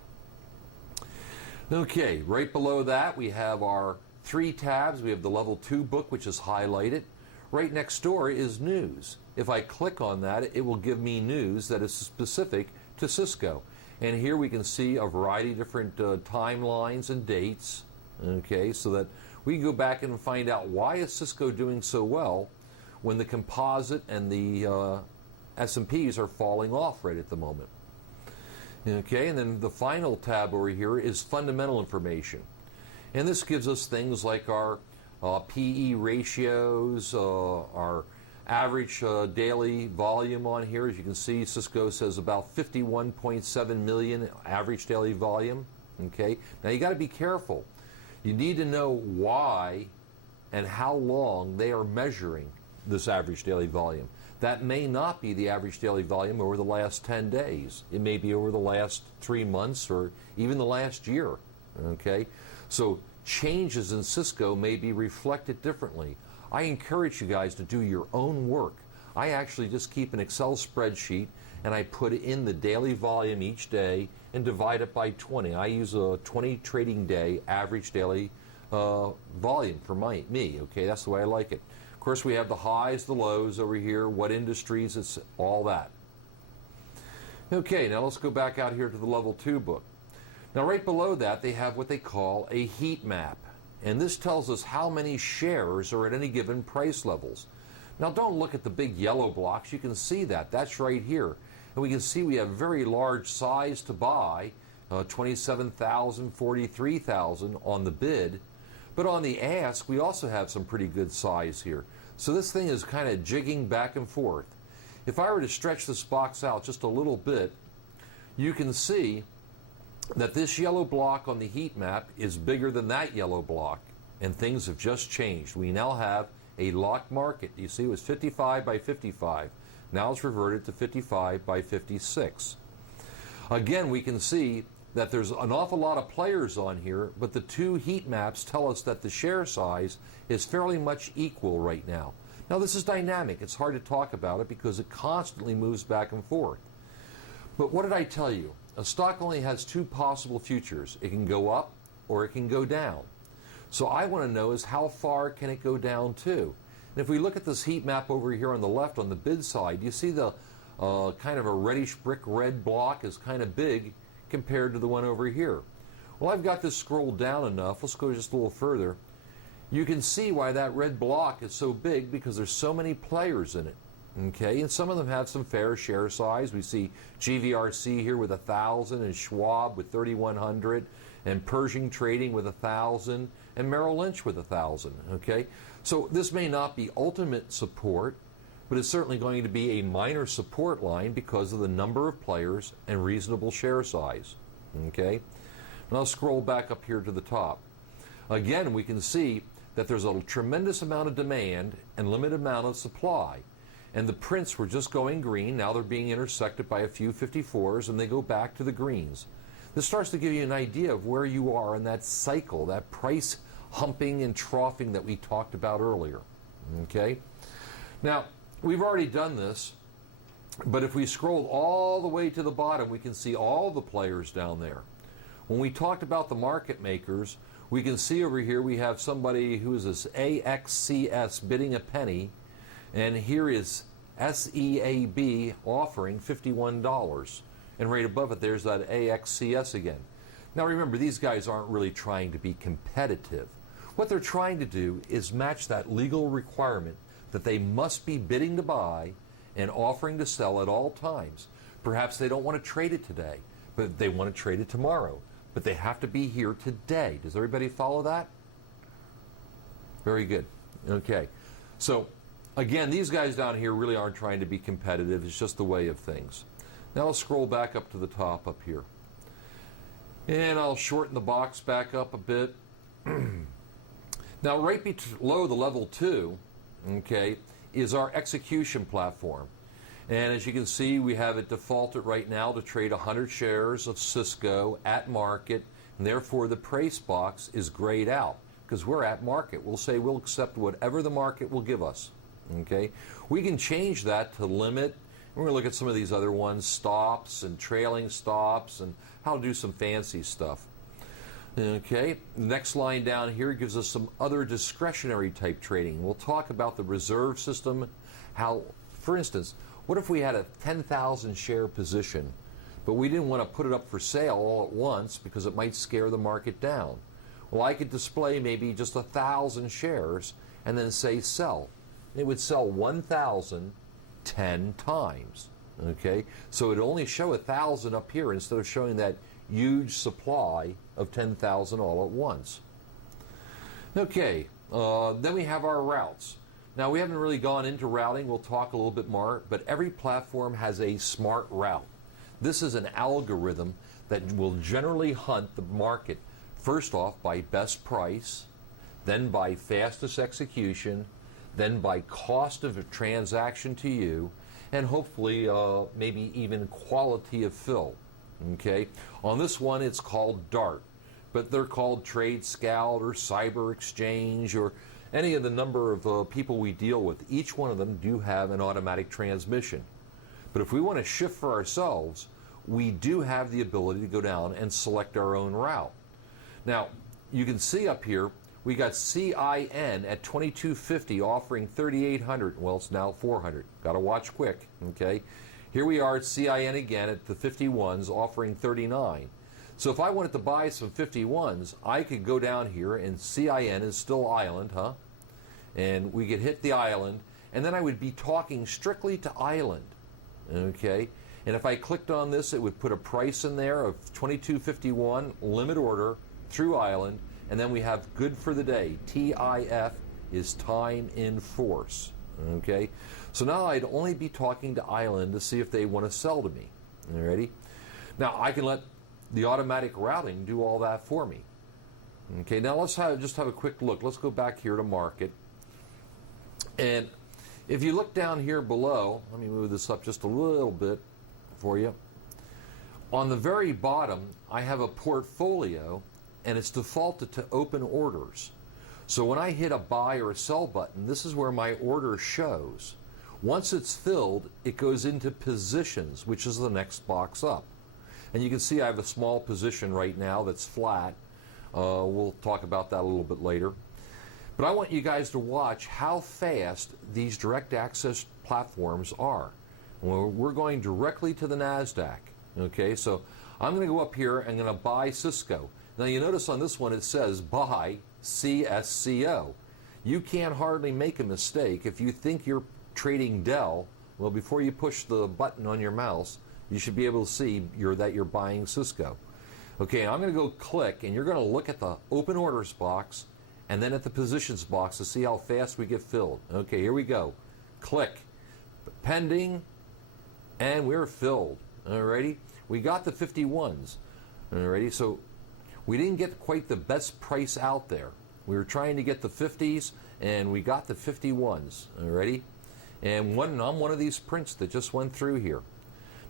Okay, right below that we have our 3 tabs. We have the level 2 book, which is highlighted. Right next door is news. If I click on that, it will give me news that is specific to Cisco. And here we can see a variety of different timelines and dates, okay, so that we can go back and find out why is Cisco doing so well when the composite and the S&Ps are falling off right at the moment. Okay, and then the final tab over here is fundamental information. And this gives us things like our PE ratios, our average daily volume on here. As you can see, Cisco says about 51.7 million average daily volume. Okay, now you got to be careful. You need to know why and how long they are measuring this average daily volume. That may not be the average daily volume over the last 10 days. It may be over the last 3 months or even the last year. Okay, so changes in Cisco may be reflected differently. I encourage you guys to do your own work. I actually just keep an Excel spreadsheet and I put in the daily volume each day and divide it by 20. I use a 20 trading day average daily volume for me. Okay, that's the way I like it. Of course, we have the highs, the lows over here, what industries, it's all that. Okay, now let's go back out here to the level 2 book. Now right below that, they have what they call a heat map. And this tells us how many shares are at any given price levels. Now don't look at the big yellow blocks. You can see that. That's right here. And we can see we have very large size to buy, 27,000, 43,000 on the bid. But on the ask, we also have some pretty good size here. So this thing is kind of jigging back and forth. If I were to stretch this box out just a little bit, you can see that this yellow block on the heat map is bigger than that yellow block, and things have just changed. We now have a locked market. You see it was 55 by 55. Now it's reverted to 55 by 56. Again, we can see that there's an awful lot of players on here, but the 2 heat maps tell us that the share size is fairly much equal right now. Now this is dynamic. It's hard to talk about it because it constantly moves back and forth. But what did I tell you? A stock only has 2 possible futures. It can go up or it can go down. So I want to know is how far can it go down to? And if we look at this heat map over here on the left on the bid side, you see the kind of a reddish brick red block is kind of big compared to the one over here. Well, I've got this scrolled down enough. Let's go just a little further. You can see why that red block is so big because there's so many players in it. Okay, and some of them have some fair share size. We see GVRC here with 1,000 and Schwab with 3,100 and Pershing Trading with 1,000 and Merrill Lynch with 1,000. Okay, so this may not be ultimate support, but it's certainly going to be a minor support line because of the number of players and reasonable share size. Okay, now I'll scroll back up here to the top. Again, we can see that there's a tremendous amount of demand and limited amount of supply. And the prints were just going green. Now they're being intersected by a few 54s, and they go back to the greens. This starts to give you an idea of where you are in that cycle, that price humping and troughing that we talked about earlier. Okay? Now, we've already done this, but if we scroll all the way to the bottom, we can see all the players down there. When we talked about the market makers, we can see over here we have somebody who is this AXCS bidding a penny, and here is SEAB offering $51. And right above it, there's that AXCS again. Now remember, these guys aren't really trying to be competitive. What they're trying to do is match that legal requirement that they must be bidding to buy and offering to sell at all times. Perhaps they don't want to trade it today, but they want to trade it tomorrow. But they have to be here today. Does everybody follow that? Very good. Okay. So, again, these guys down here really aren't trying to be competitive. It's just the way of things. Now I'll scroll back up to the top up here. And I'll shorten the box back up a bit. Now right below the level 2, okay, is our execution platform. And as you can see, we have it defaulted right now to trade 100 shares of Cisco at market, and therefore the price box is grayed out because we're at market. We'll say we'll accept whatever the market will give us. Okay, we can change that to limit. We're going to look at some of these other ones, stops and trailing stops, and how to do some fancy stuff. Okay, the next line down here gives us some other discretionary type trading. We'll talk about the reserve system, how, for instance, what if we had a 10,000 share position, but we didn't want to put it up for sale all at once because it might scare the market down. Well, I could display maybe just 1,000 shares and then say sell. It would sell 1,000 10 times. Okay, so it only show 1,000 up here instead of showing that huge supply of 10,000 all at once. Okay, then we have our routes. Now, we haven't really gone into routing. We'll talk a little bit more, but every platform has a smart route. This is an algorithm that will generally hunt the market first off by best price, then by fastest execution, then by cost of a transaction to you, and hopefully maybe even quality of fill. Okay, on this one it's called DART, but they're called Trade Scout or Cyber Exchange or any of the number of people we deal with. Each one of them do have an automatic transmission. But if we want to shift for ourselves, we do have the ability to go down and select our own route. Now, you can see up here, we got CIN at 2250 offering 3,800. Well, it's now 400. Got to watch quick, okay? Here we are at CIN again at the 51s offering 39. So if I wanted to buy some 51s, I could go down here and CIN is still island, huh? And we could hit the island, and then I would be talking strictly to island, okay? And if I clicked on this, it would put a price in there of 2251 limit order through island, and then we have good for the day. TIF is time in force, okay? So now I'd only be talking to island to see if they want to sell to me. You ready? Now I can let the automatic routing do all that for me. Okay, now let's just have a quick look. Let's go back here to market. And if you look down here below, let me move this up just a little bit for you. On the very bottom, I have a portfolio, and it's defaulted to open orders. So when I hit a buy or a sell button, this is where my order shows. Once it's filled, it goes into positions, which is the next box up. And you can see I have a small position right now that's flat. We'll talk about that a little bit later. But I want you guys to watch how fast these direct access platforms are. We're going directly to the NASDAQ. Okay, so I'm going to go up here and I'm going to buy Cisco. Now you notice on this one it says buy CSCO. You can't hardly make a mistake. If you think you're trading Dell, well, before you push the button on your mouse, you should be able to see that you're buying Cisco. Okay, I'm going to go click, and you're going to look at the open orders box and then at the positions box to see how fast we get filled. Okay, here we go. Click. Pending, and we're filled. Alrighty? We got the 51s. Alrighty? So we didn't get quite the best price out there. We were trying to get the 50s, and we got the 51s. Alrighty? And I'm one of these prints that just went through here.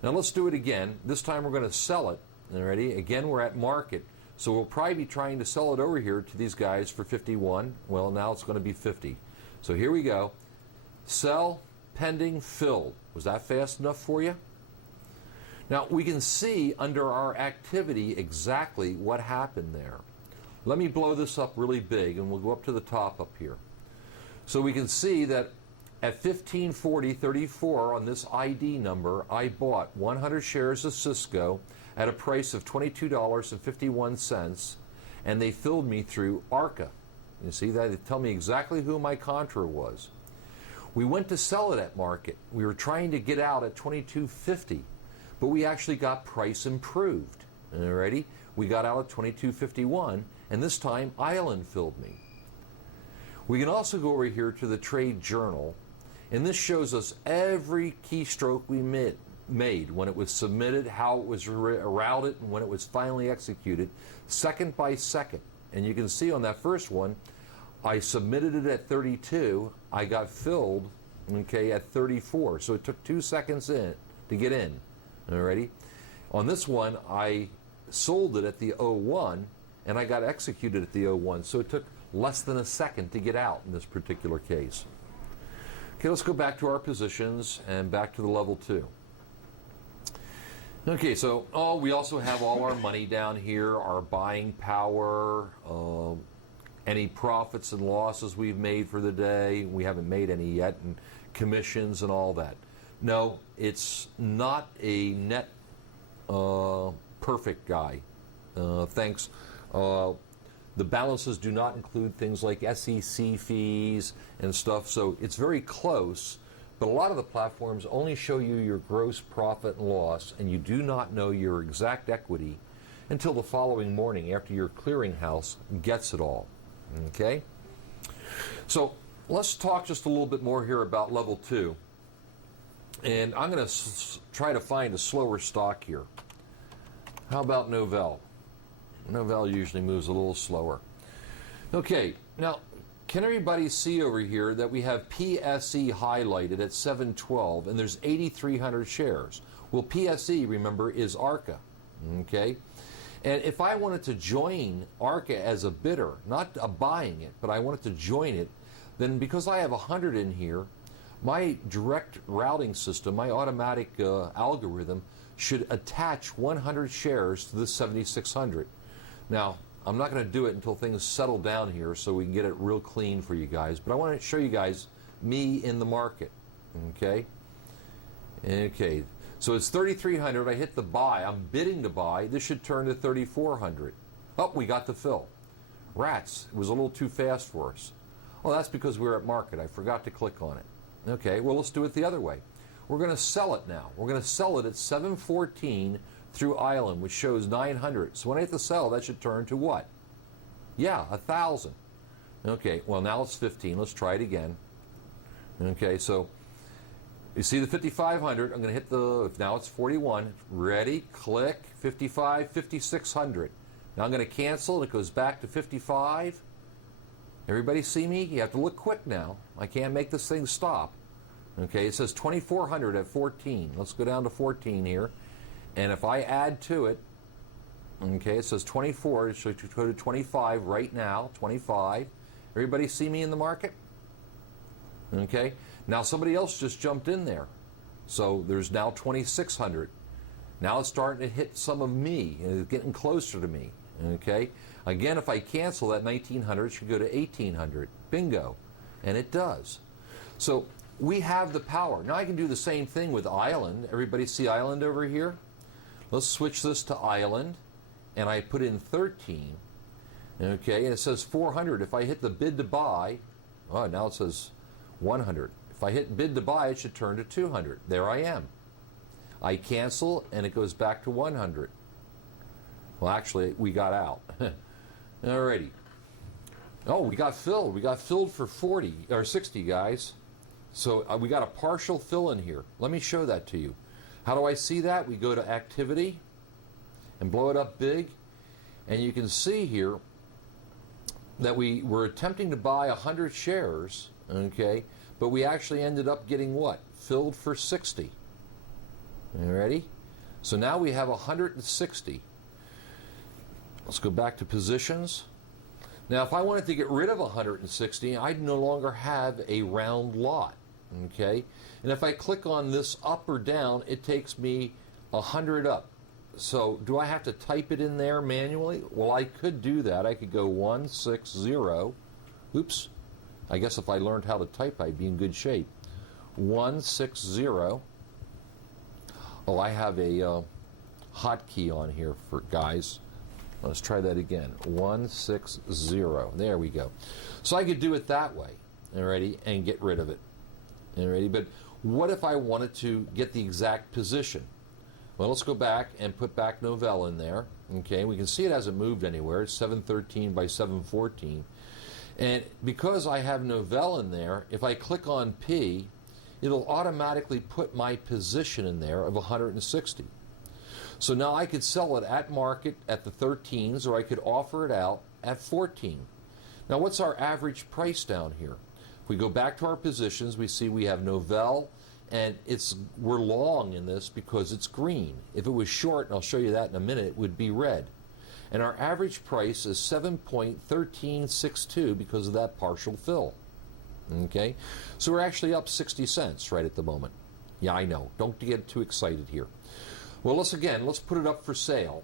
Now let's do it again. This time we're going to sell it. Alrighty? Again, we're at market. So we'll probably be trying to sell it over here to these guys for 51. Well, now it's going to be 50. So here we go. Sell, pending, filled. Was that fast enough for you? Now we can see under our activity exactly what happened there. Let me blow this up really big, and we'll go up to the top up here. So we can see that at 1540.34 on this ID number, I bought 100 shares of Cisco at a price of $22.51, and they filled me through ARCA. You see that? They tell me exactly who my contra was. We went to sell it at market. We were trying to get out at $22.50, but we actually got price improved. Alrighty? We got out at $22.51, and this time Island filled me. We can also go over here to the trade journal, and this shows us every keystroke we made when it was submitted, how it was routed, and when it was finally executed, second by second. And you can see on that first one, I submitted it at 32, I got filled, okay, at 34. So it took 2 seconds to get in. Alrighty? On this one, I sold it at the 01, and I got executed at the 01. So it took less than a second to get out in this particular case. Okay, let's go back to our positions and back to the level 2. Okay, so we also have all our money down here, our buying power, any profits and losses we've made for the day. We haven't made any yet, and commissions and all that. No, it's not a net perfect guy. Thanks. The balances do not include things like SEC fees and stuff, so it's very close. But a lot of the platforms only show you your gross profit and loss, and you do not know your exact equity until the following morning after your clearinghouse gets it all. Okay? So let's talk just a little bit more here about level 2. And I'm going to try to find a slower stock here. How about Novell? Novell usually moves a little slower. Okay, now, can everybody see over here that we have PSE highlighted at 712 and there's 8,300 shares? Well, PSE, remember, is ARCA, okay? And if I wanted to join ARCA as a bidder, not buying it, but I wanted to join it, then because I have 100 in here, my direct routing system, my automatic algorithm, should attach 100 shares to the 7,600. Now, I'm not going to do it until things settle down here so we can get it real clean for you guys. But I want to show you guys me in the market. Okay? Okay. So it's 3,300. I hit the buy. I'm bidding to buy. This should turn to 3,400. Oh, we got the fill. Rats. It was a little too fast for us. Well, that's because we were at market. I forgot to click on it. Okay. Well, let's do it the other way. We're going to sell it now. We're going to sell it at 714 through Island, which shows 900. So when I hit the sell, that should turn to what? Yeah, 1,000. Okay, well now it's 15. Let's try it again. Okay, so you see the 5,500. I'm going to hit the, now it's 41. Ready, click, 55, 5,600. Now I'm going to cancel, and it goes back to 55. Everybody see me? You have to look quick now. I can't make this thing stop. Okay, it says 2,400 at 14. Let's go down to 14 here. And if I add to it, okay, it says 24, it should go to 25 right now, 25. Everybody see me in the market? Okay, now somebody else just jumped in there. So there's now 2,600. Now it's starting to hit some of me, and it's getting closer to me, okay? Again, if I cancel that 1,900, it should go to 1,800. Bingo, and it does. So we have the power. Now I can do the same thing with Island. Everybody see Island over here? Let's switch this to Island, and I put in 13, okay, and it says 400. If I hit the bid to buy, oh, now it says 100. If I hit bid to buy, it should turn to 200. There I am. I cancel, and it goes back to 100. Well, actually, we got out. Alrighty. Oh, we got filled. We got filled for 40, or 60, guys. So we got a partial fill in here. Let me show that to you. How do I see that? We go to Activity and blow it up big, and you can see here that we were attempting to buy 100 shares, okay, but we actually ended up getting what? Filled for 60. You ready? So now we have 160. Let's go back to positions. Now, if I wanted to get rid of 160, I'd no longer have a round lot, okay? And if I click on this up or down, it takes me 100 up. So do I have to type it in there manually? Well, I could do that. I could go 160. Oops. I guess if I learned how to type, I'd be in good shape. 160. Oh, I have a hotkey on here for guys. Let's try that again. 160. There we go. So I could do it that way, alrighty, and get rid of it. Alrighty, but what if I wanted to get the exact position? Well, let's go back and put back Novell in there. Okay, we can see it hasn't moved anywhere. It's 713 by 714. And because I have Novell in there, if I click on P, it'll automatically put my position in there of 160. So now I could sell it at market at the 13s, or I could offer it out at 14. Now what's our average price down here? If we go back to our positions, we see we have Novell, and we're long in this because it's green. If it was short, and I'll show you that in a minute, it would be red. And our average price is 7.1362 because of that partial fill. Okay? So we're actually up 60 cents right at the moment. Yeah, I know. Don't get too excited here. Well, let's put it up for sale,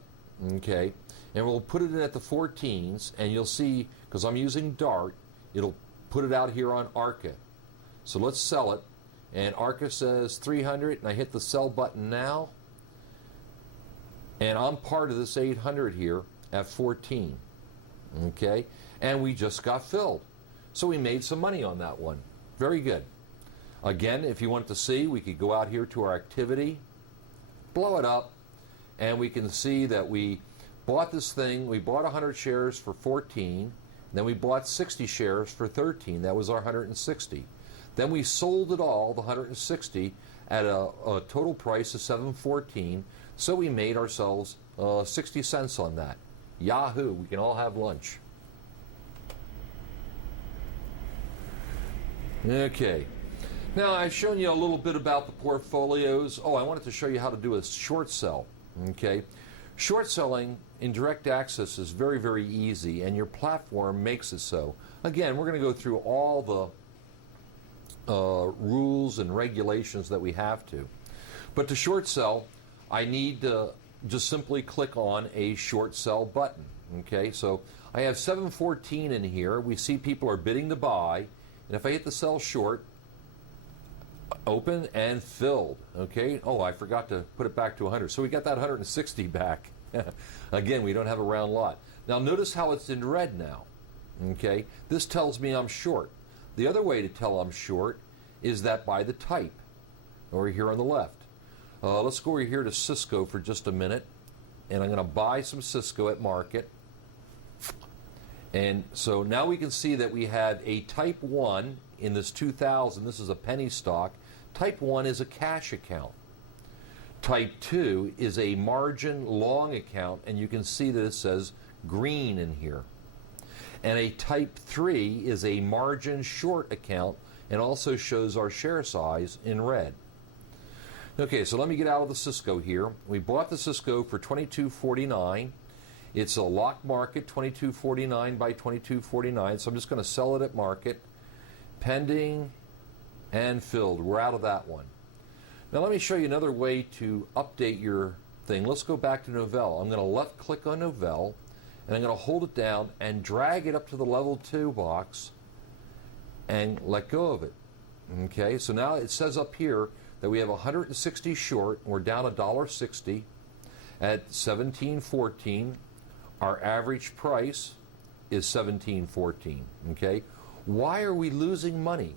okay? And we'll put it in at the 14s, and you'll see, because I'm using Dart, it'll put it out here on ARCA. So let's sell it, and ARCA says 300, and I hit the sell button now, and I'm part of this 800 here at 14, okay? And we just got filled. So we made some money on that one. Very good. Again, if you want to see, we could go out here to our activity, blow it up, and we can see that we bought this thing. We bought 100 shares for 14, then we bought 60 shares for 13. That was our 160. Then we sold it all, the 160, at a total price of 714. So we made ourselves 60 cents on that. Yahoo! We can all have lunch. Okay. Now, I've shown you a little bit about the portfolios. Oh, I wanted to show you how to do a short sell. Okay. Short selling in direct access is very, very easy, and your platform makes it so. Again, we're going to go through all the rules and regulations that we have to. But to short sell, I need to just simply click on a short sell button. Okay, so I have 714 in here. We see people are bidding to buy, and if I hit the sell short, open and filled. Okay, oh, I forgot to put it back to 100. So we got that 160 back. Again, we don't have a round lot. Now notice how it's in red now. Okay, this tells me I'm short. The other way to tell I'm short is that by the type, over here on the left. Let's go over here to Cisco for just a minute, and I'm going to buy some Cisco at market. And so now we can see that we had a type 1 in this 2000. This is a penny stock. Type 1 is a cash account. Type 2 is a margin long account, and you can see that it says green in here. And a type 3 is a margin short account and also shows our share size in red. Okay, so let me get out of the Cisco here. We bought the Cisco for $22.49. It's a lock market, $22.49 by $22.49, so I'm just going to sell it at market. Pending and filled. We're out of that one. Now let me show you another way to update your thing. Let's go back to Novell. I'm going to left click on Novell, and I'm going to hold it down and drag it up to the level 2 box and let go of it. Okay, so now it says up here that we have 160 short, and we're down $1.60 at 17.14. Our average price is 17.14. Okay, why are we losing money?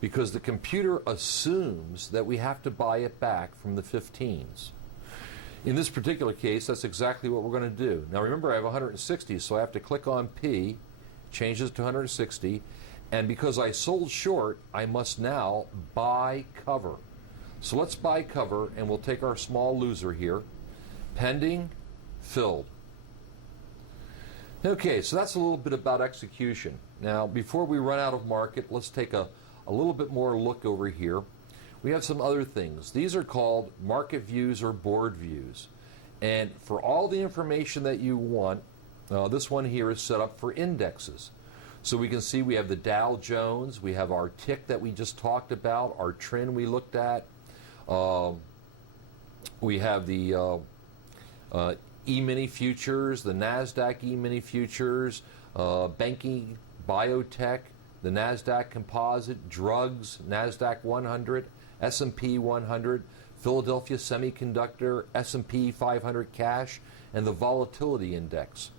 Because the computer assumes that we have to buy it back from the 15s. In this particular case, that's exactly what we're going to do. Now remember, I have 160, so I have to click on P, change this to 160, and because I sold short, I must now buy cover. So let's buy cover, and we'll take our small loser here. Pending, filled. Okay, so that's a little bit about execution. Now, before we run out of market, let's take a little bit more look over here. We have some other things. These are called market views or board views. And for all the information that you want, this one here is set up for indexes. So we can see we have the Dow Jones, we have our tick that we just talked about, our trend we looked at. We have the E-mini futures, the NASDAQ E-mini futures, banking, biotech, the NASDAQ composite, drugs, NASDAQ 100, S&P 100, Philadelphia Semiconductor, S&P 500 cash, and the volatility index.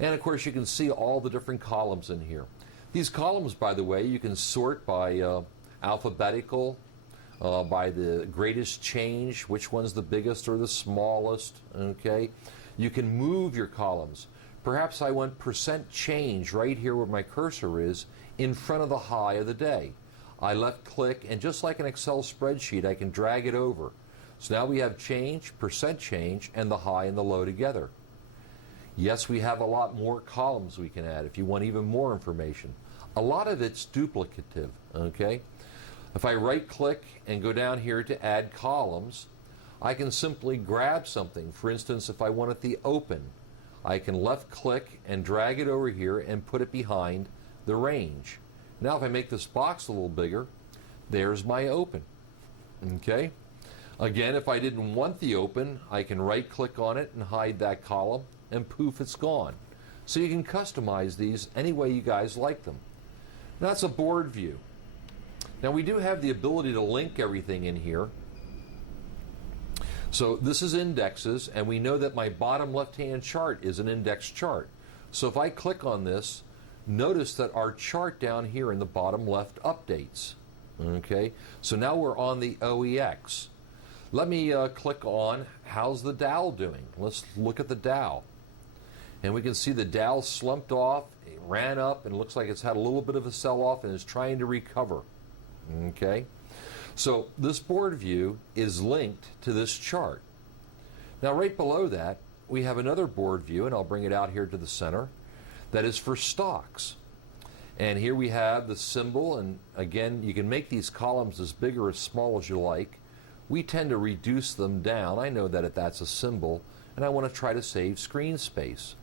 And of course you can see all the different columns in here. These columns, by the way, you can sort by alphabetical, by the greatest change, which one's the biggest or the smallest, okay? You can move your columns. Perhaps I want percent change right here where my cursor is in front of the high of the day. I left click, and just like an Excel spreadsheet, I can drag it over. So now we have change, percent change, and the high and the low together. Yes, we have a lot more columns we can add if you want even more information. A lot of it's duplicative, okay? If I right click and go down here to add columns, I can simply grab something. For instance, if I wanted the open, I can left click and drag it over here and put it behind the range. Now if I make this box a little bigger, there's my open. Okay? Again, if I didn't want the open, I can right click on it and hide that column, and poof, it's gone. So you can customize these any way you guys like them. Now, that's a board view. Now, we do have the ability to link everything in here. So this is indexes, and we know that my bottom left-hand chart is an index chart. So if I click on this, notice that our chart down here in the bottom left updates. Okay, so now we're on the OEX. Let me click on how's the Dow doing. Let's look at the Dow. And we can see the Dow slumped off, it ran up, and it looks like it's had a little bit of a sell-off and is trying to recover. Okay, so this board view is linked to this chart. Now right below that, we have another board view, and I'll bring it out here to the center, that is for stocks. And here we have the symbol, and again, you can make these columns as big or as small as you like. We tend to reduce them down. I know that that's a symbol, and I want to try to save screen space.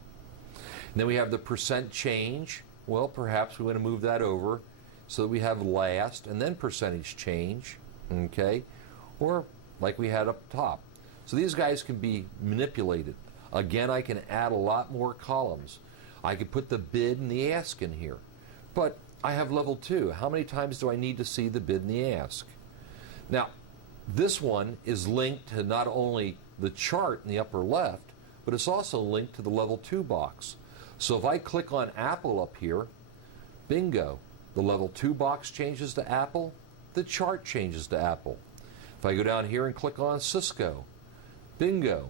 And then we have the percent change. Well, perhaps we want to move that over so that we have last and then percentage change, okay? Or like we had up top. So these guys can be manipulated. Again, I can add a lot more columns. I could put the bid and the ask in here. But I have level 2. How many times do I need to see the bid and the ask? Now, this one is linked to not only the chart in the upper left, but it's also linked to the level 2 box. So if I click on Apple up here, bingo, the level 2 box changes to Apple, the chart changes to Apple. If I go down here and click on Cisco, bingo,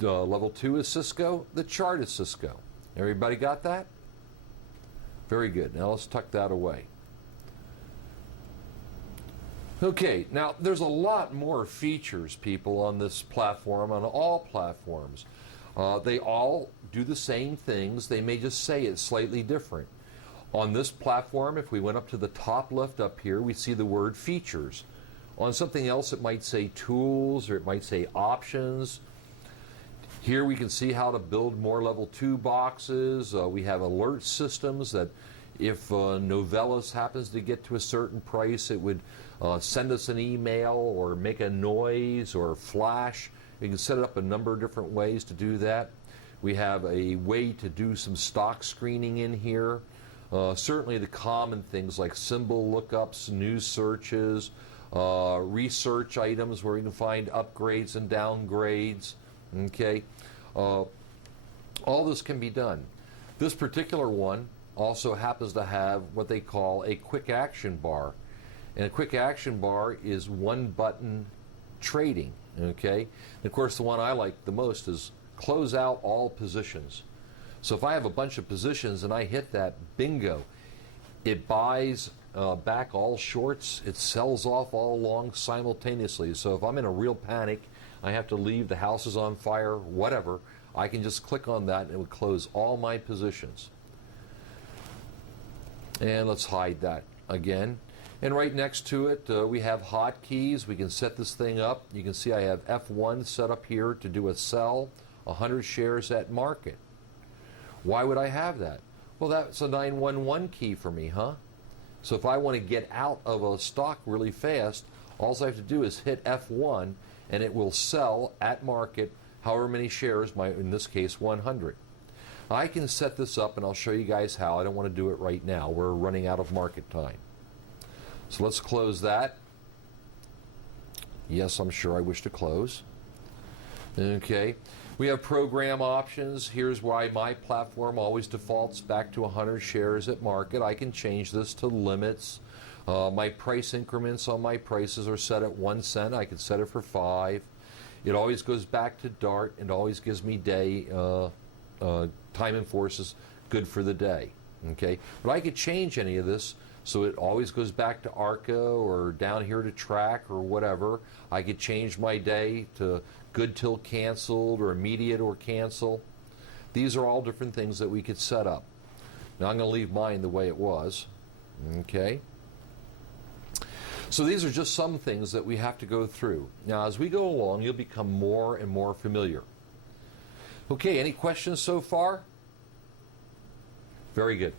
level 2 is Cisco, the chart is Cisco. Everybody got that? Very good. Now let's tuck that away. Okay, now there's a lot more features, people, on this platform, on all platforms. They all do the same things. They may just say it slightly different. On this platform, if we went up to the top left up here, we see the word features. On something else, it might say tools, or it might say options. Here we can see how to build more level 2 boxes. We have alert systems that if Novellus happens to get to a certain price, it would send us an email or make a noise or flash. We can set it up a number of different ways to do that. We have a way to do some stock screening in here. Certainly the common things like symbol lookups, news searches, research items where you can find upgrades and downgrades. Okay, all this can be done. This particular one also happens to have what they call a quick action bar. And a quick action bar is one button trading. Okay, and of course the one I like the most is close out all positions. So if I have a bunch of positions and I hit that, bingo, it buys back all shorts, it sells off all longs simultaneously. So if I'm in a real panic, I have to leave, the house is on fire, whatever, I can just click on that and it would close all my positions. And let's hide that again. And right next to it, we have hotkeys. We can set this thing up. You can see I have F1 set up here to do a sell, 100 shares at market. Why would I have that? Well, that's a 911 key for me, huh? So if I want to get out of a stock really fast, all I have to do is hit F1 and it will sell at market however many shares, in this case 100. I can set this up and I'll show you guys how. I don't want to do it right now. We're running out of market time. So let's close that. Yes, I'm sure I wish to close. Okay. We have program options. Here's why my platform always defaults back to 100 shares at market. I can change this to limits. My price increments on my prices are set at 1 cent. I can set it for 5. It always goes back to DART and always gives me day time and forces good for the day. Okay, but I could change any of this so it always goes back to ARCA or down here to track or whatever. I could change my day to good till canceled or immediate or cancel. These are all different things that we could set up. Now I'm going to leave mine the way it was. Okay. So these are just some things that we have to go through. Now as we go along, you'll become more and more familiar. Okay, any questions so far? Very good.